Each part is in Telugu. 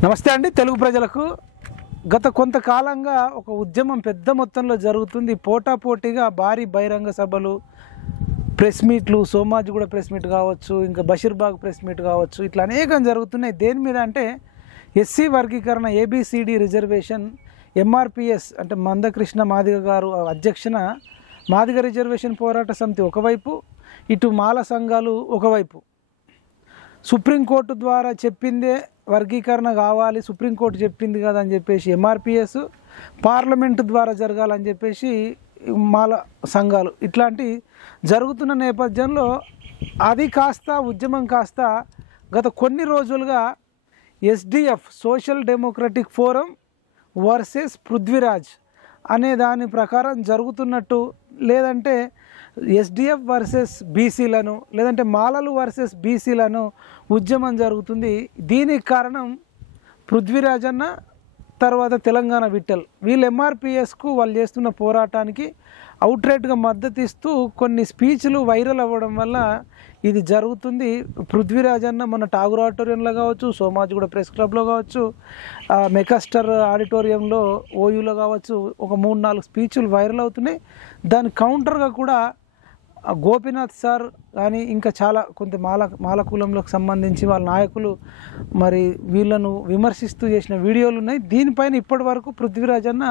నమస్తే అండి. తెలుగు ప్రజలకు గత కొంతకాలంగా ఒక ఉద్యమం పెద్ద మొత్తంలో జరుగుతుంది. పోటాపోటీగా భారీ బహిరంగ సభలు, ప్రెస్ మీట్లు, సోమాజిగూడ ప్రెస్ మీట్ కావచ్చు, ఇంకా బషీర్బాగ్ ప్రెస్ మీట్ కావచ్చు, ఇట్లా అనేకం జరుగుతున్నాయి. దేని మీద అంటే ఎస్సీ వర్గీకరణ, ఏబిసిడి రిజర్వేషన్, ఎంఆర్పిఎస్ అంటే మందకృష్ణ మాదిగ గారు అధ్యక్షన మాదిగ రిజర్వేషన్ పోరాట సమితి ఒకవైపు, ఇటు మాల సంఘాలు ఒకవైపు. సుప్రీంకోర్టు ద్వారా చెప్పిందే వర్గీకరణ కావాలి, సుప్రీంకోర్టు చెప్పింది కదా అని చెప్పేసి ఎంఆర్పిఎస్, పార్లమెంటు ద్వారా జరగాలని చెప్పేసి మాల సంఘాలు, ఇట్లాంటి జరుగుతున్న నేపథ్యంలో అది కాస్త ఉద్యమం కాస్త గత కొన్ని రోజులుగా SDF social democratic forum versus Prithviraj అనే దాని ప్రకారం జరుగుతున్నట్టు, లేదంటే ఎస్డిఎఫ్ వర్సెస్ బీసీలను, లేదంటే మాలలు వర్సెస్ బీసీలను ఉద్యమం జరుగుతుంది. దీనికి కారణం పృథ్వీరాజ్ అన్న, తర్వాత తెలంగాణ విఠల్. వీళ్ళు ఎంఆర్పిఎస్కు వాళ్ళు చేస్తున్న పోరాటానికి అవుట్రైట్గా మద్దతు ఇస్తూ కొన్ని స్పీచ్లు వైరల్ అవ్వడం వల్ల ఇది జరుగుతుంది. పృథ్వీరాజ్ అన్న మన ఠాగూర్ ఆడిటోరియంలో కావచ్చు, సోమాజిగూడ ప్రెస్ క్లబ్లో కావచ్చు, మెకాస్టర్ ఆడిటోరియంలో ఓయూలో కావచ్చు, ఒక 3-4 స్పీచ్లు వైరల్ అవుతున్నాయి. దాని కౌంటర్గా కూడా గోపీనాథ్ సార్ కానీ ఇంకా చాలా కొంత మాల కులంలోకి సంబంధించి వాళ్ళ నాయకులు మరి వీళ్ళను విమర్శిస్తూ చేసిన వీడియోలు ఉన్నాయి. దీనిపైన ఇప్పటి వరకు పృథ్వీరాజ్ అన్న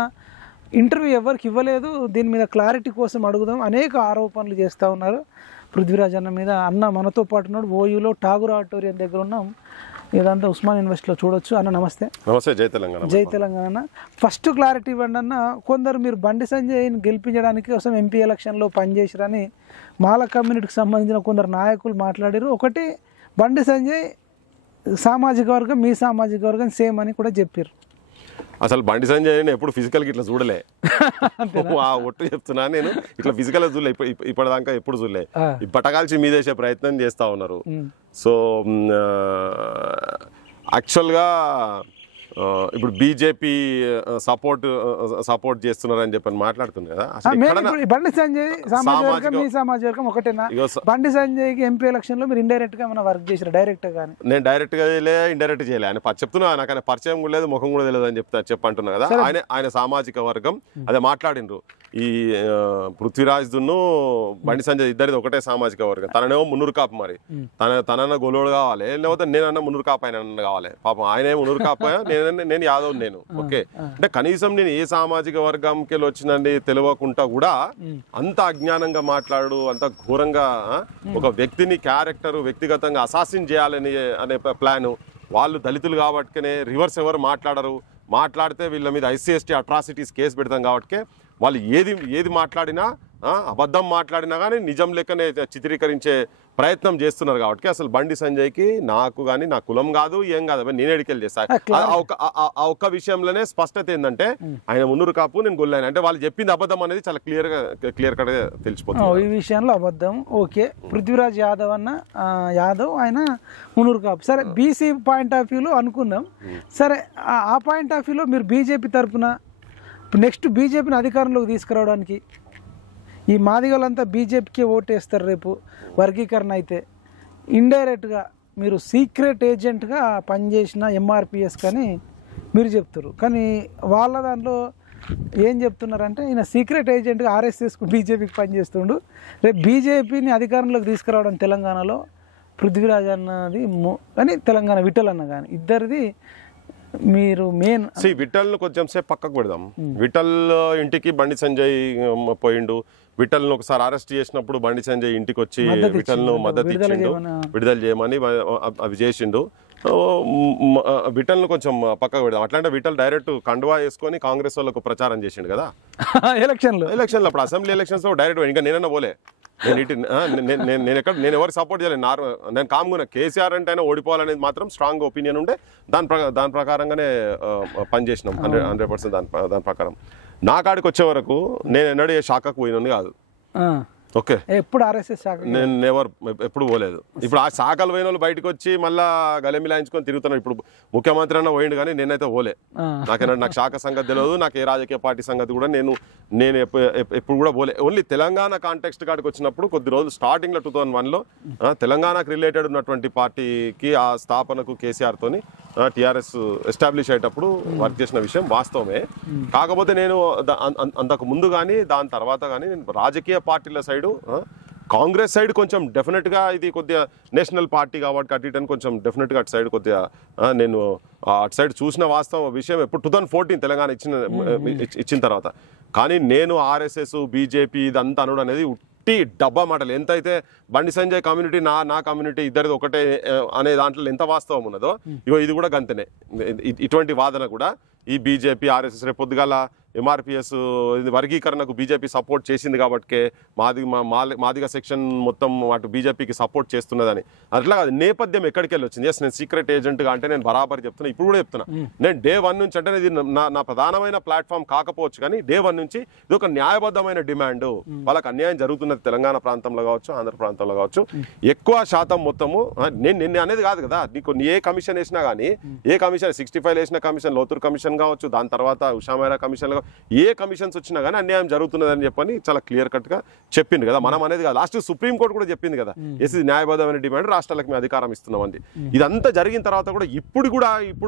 ఇంటర్వ్యూ ఎవరికి ఇవ్వలేదు. దీని మీద క్లారిటీ కోసం అడుగుదాం. అనేక ఆరోపణలు చేస్తూ ఉన్నారు పృథ్వీరాజ్ అన్న మీద. అన్న మనతో పాటు ఉన్నాడు, ఓయూలో ఠాగూర్ ఆడిటోరియం దగ్గర ఉన్నాం. ఇదంతా ఉస్మాన్ యూనివర్సిటీలో చూడొచ్చు. అన్న నమస్తే. నమస్తే. జై తెలంగాణ. జై తెలంగాణ. ఫస్ట్ క్లారిటీ ఇవ్వండి అన్న. కొందరు మీరు బండి సంజయ్ని గెలిపించడానికి కోసం ఎంపీ ఎలక్షన్లో పనిచేసిరని మాల కమ్యూనిటీకి సంబంధించిన కొందరు నాయకులు మాట్లాడారు. ఒకటి, బండి సంజయ్ సామాజిక వర్గం మీ సామాజిక వర్గం సేమ్ అని కూడా చెప్పారు. అసలు బండి సంజయ్ ఎప్పుడు ఫిజికల్గా ఇట్లా చూడలే. ఒట్టు చెప్తున్నా, నేను ఇట్లా ఫిజికల్గా చూడలే ఇప్పటిదాకా, ఎప్పుడు చూడలే. పట్టకాల్చి మీదేసే ప్రయత్నం చేస్తూ ఉన్నారు. సో యాక్చువల్గా ఇప్పుడు బీజేపీ సపోర్ట్ చేస్తున్నారని చెప్పని మాట్లాడుతున్నారు కదా. బండి సంజయ్ సామాజిక వర్గం మీ సామాజిక వర్గం ఒకటేనా? బండి సంజయ్కి ఎంపీ ఎలక్షన్ లో మీరు ఇండైరెక్ట్ గా ఏమైనా వర్క్ చేశారు, డైరెక్ట్ గా? నేను డైరెక్ట్ గా చేయలే, ఇండైరెక్ట్ చేయలే అని చెప్తున్నా. నాకు ఆయన పరిచయం కూడా లేదు, ముఖం కూడా తెలియదు అని చెప్పంటున్నా కదా. ఆయన సామాజిక వర్గం అదే మాట్లాడిండ్రు. ఈ పృథ్వీరాజ్ దున్ను బండి సంజయ్ ఇద్దరిది ఒకటే సామాజిక వర్గం. తననేమో మున్నూరు కాపు, మరి తనన్న గొల్లోడు కావాలి, లేకపోతే నేనన్నా మున్నూరు కాపు ఆయన కావాలి. పాపం ఆయన మున్నూరు కాపు, నేను యాదవ్. నేను ఓకే అంటే కనీసం నేను ఏ సామాజిక వర్గంకి వచ్చినండి తెలియకుండా కూడా అంత అజ్ఞానంగా మాట్లాడు, అంత ఘోరంగా ఒక వ్యక్తిని క్యారెక్టర్ వ్యక్తిగతంగా అసాసిన్ చేయాలని అనే ప్లాను. వాళ్ళు దళితులు కాబట్టినే రివర్స్ ఎవరు మాట్లాడితే వీళ్ళ మీద SC/ST అట్రాసిటీస్ కేసు పెడతాం కాబట్టి వాళ్ళు ఏది మాట్లాడినా, అబద్ధం మాట్లాడినా కానీ నిజం లెక్కనే చిత్రీకరించే ప్రయత్నం చేస్తున్నారు. కాబట్టి అసలు బండి సంజయ్కి నాకు కానీ నా కులం కాదు, ఏం కాదు, నేను ఎడికెళ్ళి చేస్తాను. ఆ ఒక్క విషయంలోనే స్పష్టత ఏంటంటే ఆయన మున్నూరు కాపు, నేను గొల్లాను అంటే వాళ్ళు చెప్పింది అబద్ధం అనేది చాలా క్లియర్ కట్ గా తెలిసిపోతుంది. ఈ విషయంలో అబద్ధం ఓకే. పృథ్వీరాజ్ యాదవ్ ఆయన మున్నూరు కాపు. సరే, బీసీ పాయింట్ ఆఫ్ వ్యూలో అనుకుందాం. సరే, ఆ పాయింట్ ఆఫ్ వ్యూలో మీరు బీజేపీ తరఫున నెక్స్ట్ బీజేపీని అధికారంలోకి తీసుకురావడానికి ఈ మాదిగలంతా బీజేపీకి ఓటేస్తారు రేపు వర్గీకరణ అయితే. ఇండైరెక్ట్గా మీరు సీక్రెట్ ఏజెంట్గా పనిచేసిన ఎంఆర్పిఎస్ కానీ మీరు చెప్తారు. కానీ వాళ్ళ దాంట్లో ఏం చెప్తున్నారంటే ఈయన సీక్రెట్ ఏజెంట్గా ఆర్ఎస్ఎస్కు బీజేపీకి పనిచేస్తుండు. రేపు బీజేపీని అధికారంలోకి తీసుకురావడం తెలంగాణలో పృథ్వీరాజ్ అన్నది కానీ తెలంగాణ విఠల్ అన్న కానీ ఇద్దరిది మీరు మెయిన్. విఠల్ను కొంచెం సేపు పక్కకు పెడదాం. విఠల్ ఇంటికి బండి సంజయ్ పోయిండు. విఠల్ను ఒకసారి అరెస్ట్ చేసినప్పుడు బండి సంజయ్ ఇంటికి వచ్చి విఠల్ను మద్దతు ఇచ్చిండు, విడుదల చేయమని అవి చేసిండు. విఠల్ను కొంచెం పక్కకు పెడదాం. అట్లాంటి విఠల్ డైరెక్ట్ కండువా వేసుకొని కాంగ్రెస్ వాళ్ళకు ప్రచారం చేసిండు కదా ఎలక్షన్లో. అప్పుడు అసెంబ్లీ ఎలక్షన్స్ లో డైరెక్ట్ ఇంకా నేనన్నా పోలే. నేను ఎవరికి సపోర్ట్ చేయలేదు. నేను కామ్గా కేసీఆర్ అంటే అయినా ఓడిపోవాలనేది మాత్రం స్ట్రాంగ్ ఒపీనియన్ ఉండే. దాని ప్రకారంగానే పనిచేసినాం 100%. దాని ప్రకారం నా కాడికి వచ్చే వరకు నేను ఎన్నడూ ఏ శాఖకు పోయినని కాదు. ఓకే, ఎప్పుడు ఆర్ఎస్ఎస్ శాఖ నేను నెవర్ ఎప్పుడు పోలేదు. ఇప్పుడు ఆ శాఖలు పోయిన వాళ్ళు బయటకు వచ్చి మళ్ళా గలెమిలాయించుకొని తిరుగుతున్నారు. ఇప్పుడు ముఖ్యమంత్రి అన్న పోయిండు కానీ నేనైతే పోలే. నాకు శాఖ సంగతి తెలియదు, నాకు ఏ రాజకీయ పార్టీ సంగతి కూడా నేను ఎప్పుడు కూడా పోలే. ఓన్లీ తెలంగాణ కాంటెక్స్ట్ కాడికి వచ్చినప్పుడు కొద్ది రోజులు స్టార్టింగ్ లో 2001లో తెలంగాణకు రిలేటెడ్ ఉన్నటువంటి పార్టీకి ఆ స్థాపనకు కేసీఆర్ తోని టీఆర్ఎస్ ఎస్టాబ్లిష్ అయ్యేటప్పుడు వర్క్ చేసిన విషయం వాస్తవమే. కాకపోతే నేను అంతకు ముందు కానీ దాని తర్వాత కానీ రాజకీయ పార్టీల సైడ్ కాంగ్రెస్ సైడ్ కొంచెం డెఫినెట్గా ఇది కొద్దిగా నేషనల్ పార్టీ కాబట్టి అటు ఇటు కొంచెం డెఫినెట్గా అటు సైడ్ కొద్దిగా నేను అటు సైడ్ చూసిన వాస్తవ విషయం ఎప్పుడు 2014 తెలంగాణ ఇచ్చిన తర్వాత. కానీ నేను ఆర్ఎస్ఎస్ బీజేపీ ఇదంతా అనడం అనేది ఉట్టి డబ్బా మాటలు. ఎంతైతే బండి సంజయ్ కమ్యూనిటీ నా కమ్యూనిటీ ఇద్దరిది ఒకటే అనే దాంట్లో ఎంత వాస్తవం ఉన్నదో ఇది కూడా గంతనే. ఇటువంటి వాదన కూడా ఈ బీజేపీ ఆర్ఎస్ఎస్ రేపు పొద్దుగాల ఎంఆర్పిఎస్ వర్గీకరణకు బీజేపీ సపోర్ట్ చేసింది కాబట్టి మాదిగ సెక్షన్ మొత్తం అటు బీజేపీకి సపోర్ట్ చేస్తున్నదని అట్లా కాదు. నేపథ్యం ఎక్కడికి వెళ్ళి వచ్చింది? ఎస్, నేను సీక్రెట్ ఏజెంట్గా అంటే నేను బరాబర్ చెప్తున్నా, ఇప్పుడు కూడా చెప్తున్నా. నేను డే 1 నుంచి అంటే ఇది నా ప్రధానమైన ప్లాట్ఫామ్ కాకపోవచ్చు కానీ డే 1 నుంచి ఇది ఒక న్యాయబద్ధమైన డిమాండ్. వాళ్ళకి అన్యాయం జరుగుతున్నది తెలంగాణ ప్రాంతంలో కావచ్చు, ఆంధ్ర ప్రాంతంలో కావచ్చు. ఎక్కువ శాతం మొత్తము నేను అనేది కాదు కదా, నీకు ఏ కమిషన్ వేసినా కానీ ఏ కమిషన్ 65 వేసిన కమిషన్, లోతూర్ కమిషన్ కావచ్చు, దాని తర్వాత ఉషామైరా కమిషన్, ఏ కమిషన్స్ వచ్చినా కానీ అన్యాయం జరుగుతున్నదని చెప్పని చాలా క్లియర్ కట్ గా చెప్పింది కదా. మనం అనేది కాదు, లాస్ట్ సుప్రీంకోర్టు కూడా చెప్పింది కదా, ఎస్ ఇది న్యాయబద్ధమైన డిమాండ్, రాష్ట్రాలకు మేము అధికారం ఇస్తున్నామండి. ఇదంతా జరిగిన తర్వాత కూడా ఇప్పుడు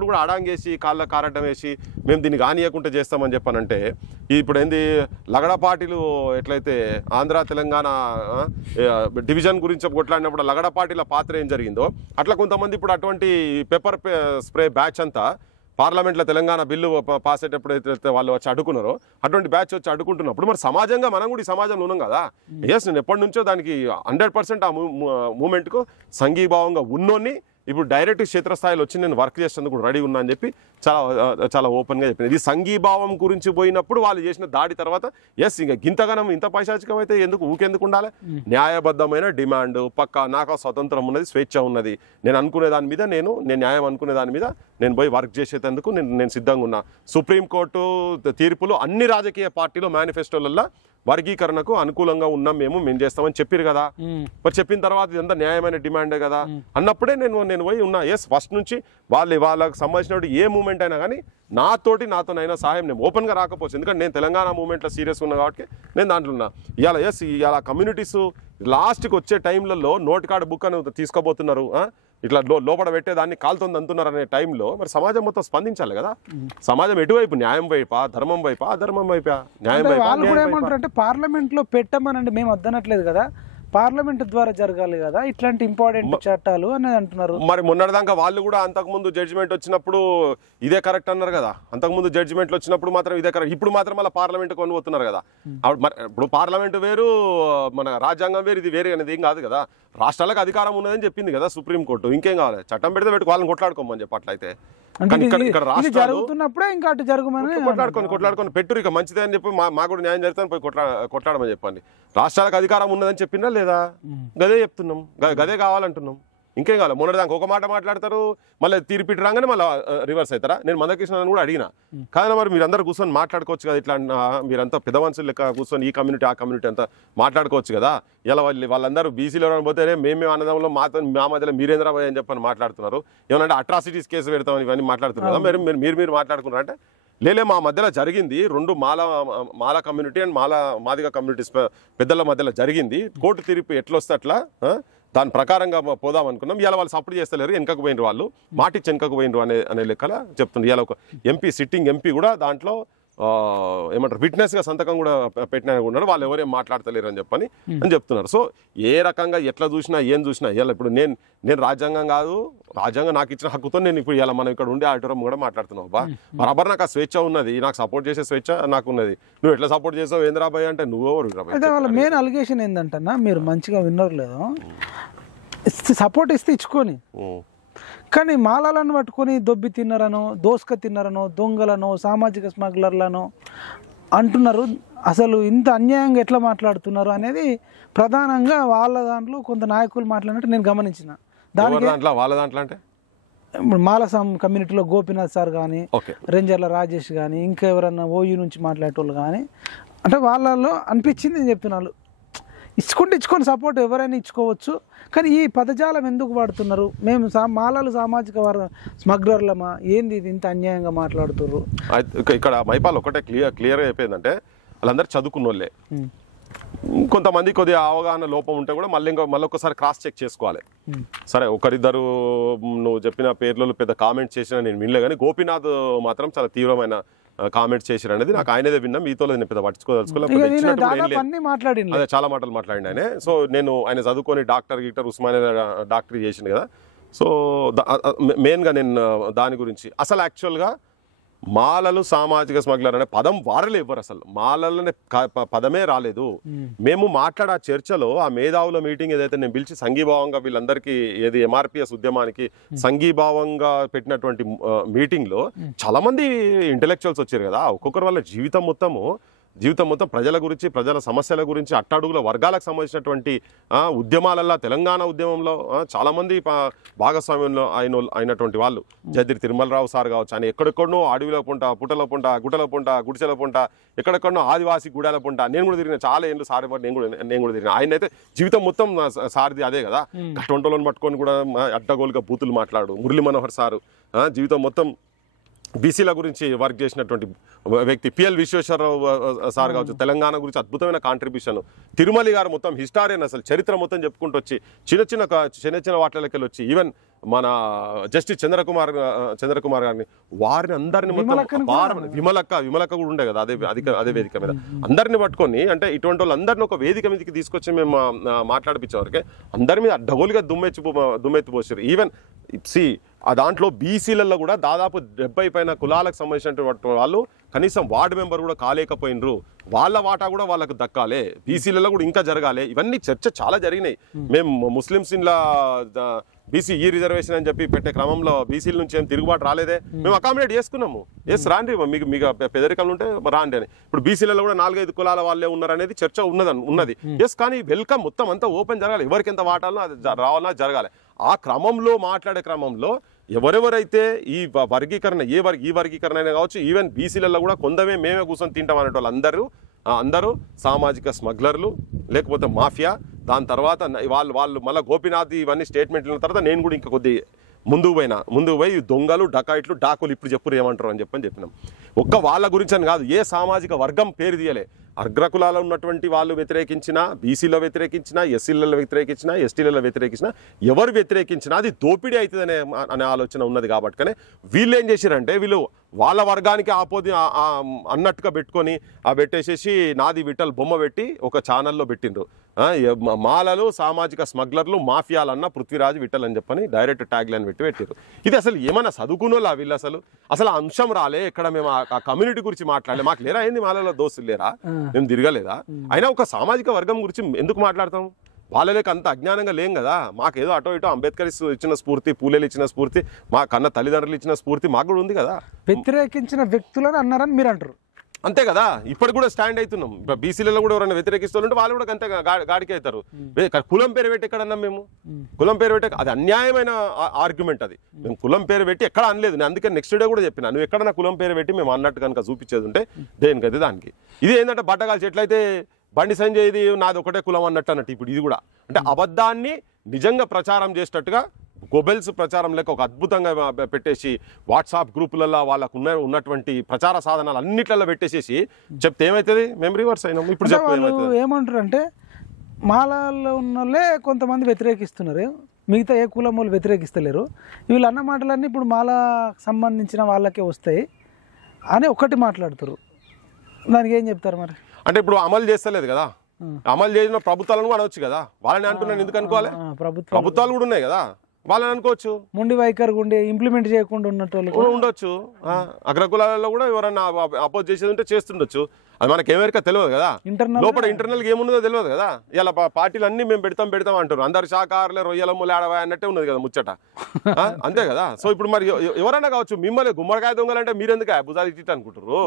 కూడా అడాంగేసి కాళ్ళ కారడ్డం వేసి మేము దీన్ని కానీయకుండా చేస్తామని చెప్పానంటే ఇప్పుడు ఏంది లగడ పార్టీలు ఎట్లయితే ఆంధ్ర తెలంగాణ డివిజన్ గురించి కొట్లాడినప్పుడు లగడ పార్టీల పాత్ర ఏం జరిగిందో అట్లా కొంతమంది ఇప్పుడు అటువంటి పెప్పర్ స్ప్రే బ్యాచ్ అంతా పార్లమెంట్లో తెలంగాణ బిల్లు పాస్ అయ్యేటప్పుడు అయితే వాళ్ళు వచ్చి అడ్డుకున్నారో అటువంటి బ్యాచ్ వచ్చి అడ్డుకుంటున్నప్పుడు మరి సమాజంగా మనం కూడా ఈ సమాజంలో ఉన్నాం కదా. ఎస్, నేను ఎప్పటి నుంచో దానికి 100% ఆ మూమెంట్కు సంఘీభావంగా ఉన్నోన్ని ఇప్పుడు డైరెక్ట్ క్షేత్రస్థాయిలో వచ్చి నేను వర్క్ చేసేందుకు రెడీ ఉన్నా అని చెప్పి చాలా ఓపెన్గా చెప్పింది. ఇది సంఘీభావం గురించి పోయినప్పుడు వాళ్ళు చేసిన దాడి తర్వాత ఎస్ ఇంకా గింతగానం ఇంత పైశాచికం అయితే ఊకెందుకు ఉండాలి? న్యాయబద్ధమైన డిమాండ్ పక్కా, నాకు స్వతంత్రం ఉన్నది, స్వేచ్ఛ ఉన్నది, నేను అనుకునే దాని మీద నేను న్యాయం అనుకునే దాని మీద నేను పోయి వర్క్ చేసేందుకు నేను సిద్ధంగా ఉన్నా. సుప్రీంకోర్టు తీర్పులు అన్ని రాజకీయ పార్టీలు మేనిఫెస్టోలలో వర్గీకరణకు అనుకూలంగా ఉన్నాం మేము చేస్తామని చెప్పారు కదా. మరి చెప్పిన తర్వాత ఇదంతా న్యాయమైన డిమాండే కదా అన్నప్పుడే నేను పోయి ఉన్నా. ఎస్, ఫస్ట్ నుంచి వాళ్ళకి సంబంధించిన ఏ మూమెంట్ అయినా కానీ నాతోనైనా సహాయం నేను ఓపెన్గా రాకపోవచ్చు, ఎందుకంటే నేను తెలంగాణ మూమెంట్లో సీరియస్గా ఉన్నా కాబట్టి నేను దాంట్లో ఉన్నా. ఇవాళ కమ్యూనిటీస్ లాస్ట్కి వచ్చే టైంలలో నోట్ కార్డు బుక్ అని తీసుకోబోతున్నారు, ఇట్లా లోపల పెట్టేదాన్ని కాలుతోంది అంటున్నారు అనే టైంలో మరి సమాజం మొత్తం స్పందించాలి కదా. సమాజం ఎటువైపు? న్యాయం వైపా, ధర్మం వైపా, అధర్మం వైపా? న్యాయం వైపా. వాళ్ళు కూడా ఏమంటారంటే పార్లమెంట్ లో పెట్టమనండి, మేము వద్దనట్లేదు కదా, పార్లమెంట్ ద్వారా జరగాలి కదా ఇట్లాంటి ఇంపార్టెంట్ చట్టాలు అని అంటున్నారు. మరి మొన్నటిదాకా వాళ్ళు కూడా అంతకుముందు జడ్జిమెంట్ వచ్చినప్పుడు ఇదే కరెక్ట్ అన్నారు కదా. అంతకుముందు జడ్జిమెంట్లు వచ్చినప్పుడు మాత్రం ఇదే కరెక్ట్, ఇప్పుడు మాత్రం మళ్ళీ పార్లమెంట్ కొనుగోతున్నారు కదా. ఇప్పుడు పార్లమెంట్ వేరు, మన రాజ్యాంగం వేరు, ఇది వేరు అనేది ఏం కాదు కదా. రాష్ట్రాలకు అధికారం ఉన్నదని చెప్పింది కదా సుప్రీంకోర్టు. ఇంకేం కావాలి? చట్టం పెడితే పెట్టుకు వాళ్ళని కొట్లాడుకోమని చెప్పట్లయితే ఇక్కడ రాష్ట్రాలు ఇంకా అటు జరుగుమని కొట్లాడుకొని పెట్టురు, ఇక మంచిదే అని చెప్పి మా కూడా న్యాయం జరుగుతుంది పోయి కొట్లాడమని చెప్పండి. రాష్ట్రాలకు అధికారం ఉన్నదని చెప్పినా లేదా? గదే చెప్తున్నాం, గదే కావాలంటున్నాం. ఇంకేం కావాలి? మొన్నటిదాకా ఒక మాట మాట్లాడతారు, మళ్ళీ తీర్పిటి రాగానే మళ్ళీ రివర్స్ అవుతారా? నేను మందకృష్ణని కూడా అడిగినా, కానీ మరి మీరందరూ కూర్చొని మాట్లాడుకోవచ్చు కదా, ఇట్లా మీరంతా పెద్ద మనుషులు లెక్క కూర్చొని ఈ కమ్యూనిటీ ఆ కమ్యూనిటీ అంతా మాట్లాడుకోవచ్చు కదా. ఇలా వాళ్ళందరూ బీసీలో పోతే మేము అన్నదంలో మా మధ్యలో మీరేంద్రబాయ్ అని చెప్పని మాట్లాడుతున్నారు, ఏమన్నా అట్రాసిటీస్ కేసు పెడతామని ఇవన్నీ మాట్లాడుతున్నారు కదా. మీరు మాట్లాడుకున్నారంటే లేలే, మా మధ్యలో జరిగింది 2 మాల కమ్యూనిటీ అండ్ మాదిగ కమ్యూనిటీస్ పెద్దల మధ్యలో జరిగింది, కోర్టు తీర్పు ఎట్లొస్తే అట్లా దాని ప్రకారంగా పోదాం అనుకున్నాం. ఇలా వాళ్ళు సపోర్ట్ చేస్తలేరు, వెనకకు పోయినరు, వాళ్ళు మాటిచ్చి వెనకకు పోయినరు అనే లెక్కల చెప్తుంది. ఇలా ఒక సిట్టింగ్ ఎంపీ కూడా దాంట్లో ఏమంటారు విట్నెస్గా సంతకం కూడా పెట్టినా ఉన్నారు, వాళ్ళు ఎవరేం మాట్లాడతలేరు అని చెప్తున్నారు. సో ఏ రకంగా ఎట్లా చూసినా ఏం చూసినా ఇలా ఇప్పుడు నేను రాజ్యాంగం కాదు, రాజ్యాంగం నాకు ఇచ్చిన హక్కుతో నేను ఇప్పుడు ఇలా మనం ఇక్కడ ఉండే ఆటోరం కూడా మాట్లాడుతున్నావు బరాబర్. నాకు ఆ స్వేచ్ఛ ఉన్నది, నాకు సపోర్ట్ చేసే స్వేచ్ఛ నాకు ఉన్నది. నువ్వు ఎట్లా సపోర్ట్ చేసావు ఏంద్రాబాయ్ అంటే అంటే వాళ్ళ మెయిన్ అలిగేషన్ ఏంటంటన్నా, మీరు మంచిగా విన్నర్ లేదు, సపోర్ట్ ఇస్తే ఇచ్చుకొని కానీ మాలాలను పట్టుకొని దొబ్బి తిన్నారనో, దోసుక తిన్నారనో, దొంగలను, సామాజిక స్మగ్లర్లను అంటున్నారు. అసలు ఇంత అన్యాయంగా ఎట్లా మాట్లాడుతున్నారు అనేది ప్రధానంగా వాళ్ళ దాంట్లో కొంత నాయకులు మాట్లాడినట్టు నేను గమనించిన. వాళ్ళ దాంట్లో అంటే మాలసం కమ్యూనిటీలో గోపీనాథ్ సార్ కానీ, రేంజర్ల రాజేష్ కానీ, ఇంకా ఎవరన్నా ఓయూ నుంచి మాట్లాడేటోళ్ళు కానీ, అంటే వాళ్ళలో అనిపించింది నేను చెప్తున్నాను. ఇచ్చుకొని సపోర్ట్ ఎవరైనా ఇచ్చుకోవచ్చు. కానీ ఈ పదజాలం ఎందుకు వాడుతున్నారు? మేము మాలలు సామాజిక స్మగ్లర్లమా ఏంది ఇది ఇంత అన్యాయంగా మాట్లాడుతున్నారు? ఇక్కడ మైపాల్ ఒకటే క్లియర్గా అయిపోయిందంటే వాళ్ళందరూ చదువుకున్న వాళ్ళే. కొంతమంది కొద్దిగా అవగాహన లోపం ఉంటే కూడా మళ్ళీ ఒకసారి క్రాస్ చెక్ చేసుకోవాలి. సరే ఒకరిద్దరు నువ్వు చెప్పిన పేర్లలో పెద్ద కామెంట్స్ చేసినా నేను వినలే, కానీ గోపీనాథ్ మాత్రం చాలా తీవ్రమైన కామెంట్స్ చేశారు అనేది నాకు ఆయనదే విన్నా, మీతో నేను పెద్ద పట్టించుకోదలుచుకోలేదు. అదే చాలా మాటలు మాట్లాడింది ఆయన. సో నేను ఆయన చదువుకొని డాక్టర్ ఉస్మానియా డాక్టరీ చేసింది కదా. సో మెయిన్గా నేను దాని గురించి అసలు యాక్చువల్గా మాలలు సామాజిక స్మగ్లర్ అనే పదం వాడలే ఎవ్వరు, అసలు మాలలనే పదమే రాలేదు. మేము మాట్లాడే చర్చలో ఆ మేధావుల మీటింగ్ ఏదైతే నేను పిలిచి సంఘీభావంగా వీళ్ళందరికీ ఏది ఎంఆర్పిఎస్ ఉద్యమానికి సంఘీభావంగా పెట్టినటువంటి మీటింగ్లో చాలా మంది ఇంటెలెక్చువల్స్ వచ్చారు కదా. ఒక్కొక్కరు వాళ్ళ జీవితం మొత్తం ప్రజల గురించి, ప్రజల సమస్యల గురించి, అట్టడుగుల వర్గాలకు సంబంధించినటువంటి ఉద్యమాలల్లో తెలంగాణ ఉద్యమంలో చాలామంది భాగస్వామ్యంలో అయినటువంటి వాళ్ళు, జద్రి తిరుమలరావు సార్ కావచ్చు, ఆయన ఎక్కడెక్కడనో అడవిలో పుంట, పుట్టల పుంట, గుట్టల పుంట, గుడిసెల పుంట, ఎక్కడెక్కడనో ఆదివాసి గుడాల పుంట, నేను కూడా తిరిగిన చాలా ఏళ్ళు సార్ నేను కూడా తిరిగిన. ఆయన అయితే జీవితం మొత్తం సార్ది అదే కదా. కట్టొంటలను పట్టుకొని కూడా అడ్డగోలుగా బూతులు మాట్లాడు. మురళీ మనోహర్ సారు జీవితం మొత్తం బీసీల గురించి వర్క్ చేసినటువంటి వ్యక్తి. పిఎల్ విశ్వేశ్వరరావు సార్ కావచ్చు, తెలంగాణ గురించి అద్భుతమైన కాంట్రిబ్యూషన్. తిరుమలి గారు మొత్తం హిస్టారియన్, అసలు చరిత్ర మొత్తం చెప్పుకుంటూ వచ్చి చిన్న చిన్న వాటిలకి వచ్చి ఈవెన్ మన జస్టిస్ చంద్రకుమార్ గారిని వారిని అందరిని మొత్తం విమలక్క కూడా ఉండే కదా అదే వేదిక మీద అందరిని పట్టుకొని, అంటే ఇటువంటి వాళ్ళు అందరిని ఒక వేదిక మీదకి తీసుకొచ్చి మేము మాట్లాడిపించేవరకే అందరి మీద అడ్డగోలుగా దుమ్మెత్తిపోసారు. ఈవెన్ దాంట్లో బీసీలలో కూడా దాదాపు 70 పైన కులాలకు సంబంధించినటువంటి వాళ్ళు కనీసం వార్డు మెంబర్ కూడా కాలేకపోయినరు. వాళ్ళ వాటా కూడా వాళ్ళకు దక్కాలి, బీసీలలో కూడా ఇంకా జరగాలి. ఇవన్నీ చర్చ చాలా జరిగినాయి. మేము ముస్లిమ్స్ ఇంట్లో బీసీ రిజర్వేషన్ అని చెప్పి పెట్టే క్రమంలో బీసీల నుంచి ఏం తిరుగుబాటు రాలేదే, మేము అకామిడేట్ చేసుకున్నాము. రాండి మీకు పెదరికలు ఉంటే రాండి అని. ఇప్పుడు బీసీలలో కూడా 4-5 కులాల వాళ్ళే ఉన్నారు అనేది చర్చ ఉన్నది. కానీ వెల్కమ్ మొత్తం అంతా ఓపెన్ జరగాలి, ఎవరికి ఎంత వాటాలో అది రావాలన్నా జరగాలి. ఆ క్రమంలో మాట్లాడే క్రమంలో ఎవరెవరైతే ఈ వర్గీకరణ ఈ వర్గీకరణ అయినా కావచ్చు, ఈవెన్ బీసీలలో కూడా కొందమే మేమే కూర్చొని తింటాం అనే వాళ్ళు అందరూ సామాజిక స్మగ్లర్లు లేకపోతే మాఫియా. దాని తర్వాత వాళ్ళు మళ్ళీ గోపీనాథ్ ఇవన్నీ స్టేట్మెంట్ల తర్వాత నేను కూడా ఇంకా కొద్ది ముందుకు పోయి దొంగలు, డకాయిట్లు, డాకులు ఇప్పుడు చెప్పురు ఏమంటారు అని చెప్పినాం. ఒక్క వాళ్ళ గురించి అని కాదు, ఏ సామాజిక వర్గం పేరు తీయలే. అగ్రకులాలో ఉన్నటువంటి వాళ్ళు వ్యతిరేకించినా, బీసీలో వ్యతిరేకించినా, ఎస్సీలలో వ్యతిరేకించినా, ఎస్టీలలో వ్యతిరేకించినా, ఎవరు వ్యతిరేకించినా అది దోపిడీ అవుతుంది అనే ఆలోచన ఉన్నది. కాబట్టి వీళ్ళు ఏం చేశారంటే వీళ్ళు వాళ్ళ వర్గానికి అన్నట్టుగా పెట్టుకొని పెట్టేసేసి నాది విఠల్ బొమ్మ పెట్టి ఒక ఛానల్లో పెట్టిండ్రు. మాలలు సామాజిక స్మగ్లర్లు మాఫియాలన్న పృథ్వీరాజ్ విఠల్ అని చెప్పని డైరెక్ట్ ట్యాగ్ లైన్ పెట్టారు. ఇది అసలు ఏమన్నా చదువుకున్నోళ్ళ వీళ్ళు అసలు అంశం రాలే. ఇక్కడ మేము ఆ కమ్యూనిటీ గురించి మాట్లాడలే. మాకు లేరా ఏంది మాలలో దోస్తులు లేరా, మేము తిరగలేదా? అయినా ఒక సామాజిక వర్గం గురించి ఎందుకు మాట్లాడతాం? వాళ్ళకి అంత అజ్ఞానంగా లేం కదా. మాకేదో అటో ఇటో అంబేద్కర్ ఇచ్చిన స్ఫూర్తి, పూలేలు ఇచ్చిన స్ఫూర్తి, మా కన్న తల్లిదండ్రులు ఇచ్చిన స్ఫూర్తి మాకు కూడా ఉంది కదా. వ్యతిరేకించిన వ్యక్తులను అన్నారని మీరు అంటారు అంతే కదా. ఇప్పటికి కూడా స్టాండ్ అవుతున్నాం. బీసీలలో కూడా ఎవరైనా వ్యతిరేకిస్తుంటే వాళ్ళు కూడా అంతే గాడికి అవుతారు. కులం పేరు పెట్టి ఎక్కడన్నాం మేము? కులం పేరు పెట్టి అది అన్యాయమైన ఆర్గ్యుమెంట్. అది మేము కులం పేరు పెట్టి ఎక్కడ అనలేదు. నేను అందుకే నెక్స్ట్ డే కూడా చెప్పినా, నువ్వు ఎక్కడన్నా కులం పేరు పెట్టి మేము అన్నట్టు కనుక చూపించేది ఉంటే దేనికైతే దానికి. ఇది ఏంటంటే బట్టగాల్చి ఎట్లయితే బండి సంజయ్ ఇది నాది ఒకటే కులం అన్నట్టు ఇప్పుడు ఇది కూడా అంటే అబద్ధాన్ని నిజంగా ప్రచారం చేసేటట్టుగా గొబెల్స్ ప్రచారం లేక ఒక అద్భుతంగా పెట్టేసి వాట్సాప్ గ్రూపులలో వాళ్ళకు ఉన్నటువంటి ప్రచార సాధనాలు అన్నిట్లలో పెట్టేసేసి చెప్తే ఏమవుతుంది? మేము రివర్స్ అయినాం. ఇప్పుడు ఏమంటారు అంటే మాలలో ఉన్నోళ్ళే కొంతమంది వ్యతిరేకిస్తున్నారు, మిగతా ఏ కులం వాళ్ళు వ్యతిరేకిస్తలేరు. వీళ్ళు అన్న మాటలన్నీ ఇప్పుడు మాలా సంబంధించిన వాళ్ళకే వస్తాయి అని ఒకటి మాట్లాడుతారు. దానికి ఏం చెప్తారు మరి? అంటే ఇప్పుడు అమలు చేస్తలేదు కదా, అమలు చేసిన ప్రభుత్వాలను కూడా అనవచ్చు కదా. వాళ్ళని అంటున్నాను ఎందుకు అనుకోవాలి? ప్రభుత్వాలు కూడా ఉన్నాయి కదా, వాళ్ళని అనుకోవచ్చు. ముండి వైఖరి ఉండి ఇంప్లిమెంట్ చేయకుండా ఉన్నట్టు ఉండొచ్చు. అగ్రకులాలలో కూడా ఎవరన్నా అపోజ్ చేసేది ఉంటే చేస్తుండొచ్చు. అది మనకి ఏమేరికా తెలియదు కదా. లోపల ఇంటర్నల్ ఏమున్నదో తెలియదు కదా. ఇలా పార్టీలు అన్ని మేము పెడతాం అంటారు. అందరు శాఖారులే రొయ్యలమ్మ లేడవా అన్నట్టే ఉన్నది కదా ముచ్చట. అంతే కదా. సో ఇప్పుడు మరి ఎవరైనా కావచ్చు, మిమ్మల్ని గుమ్మడికాయ దొంగలంటే మీరెందుకు భుజాలు ఇట్టి అనుకుంటారు?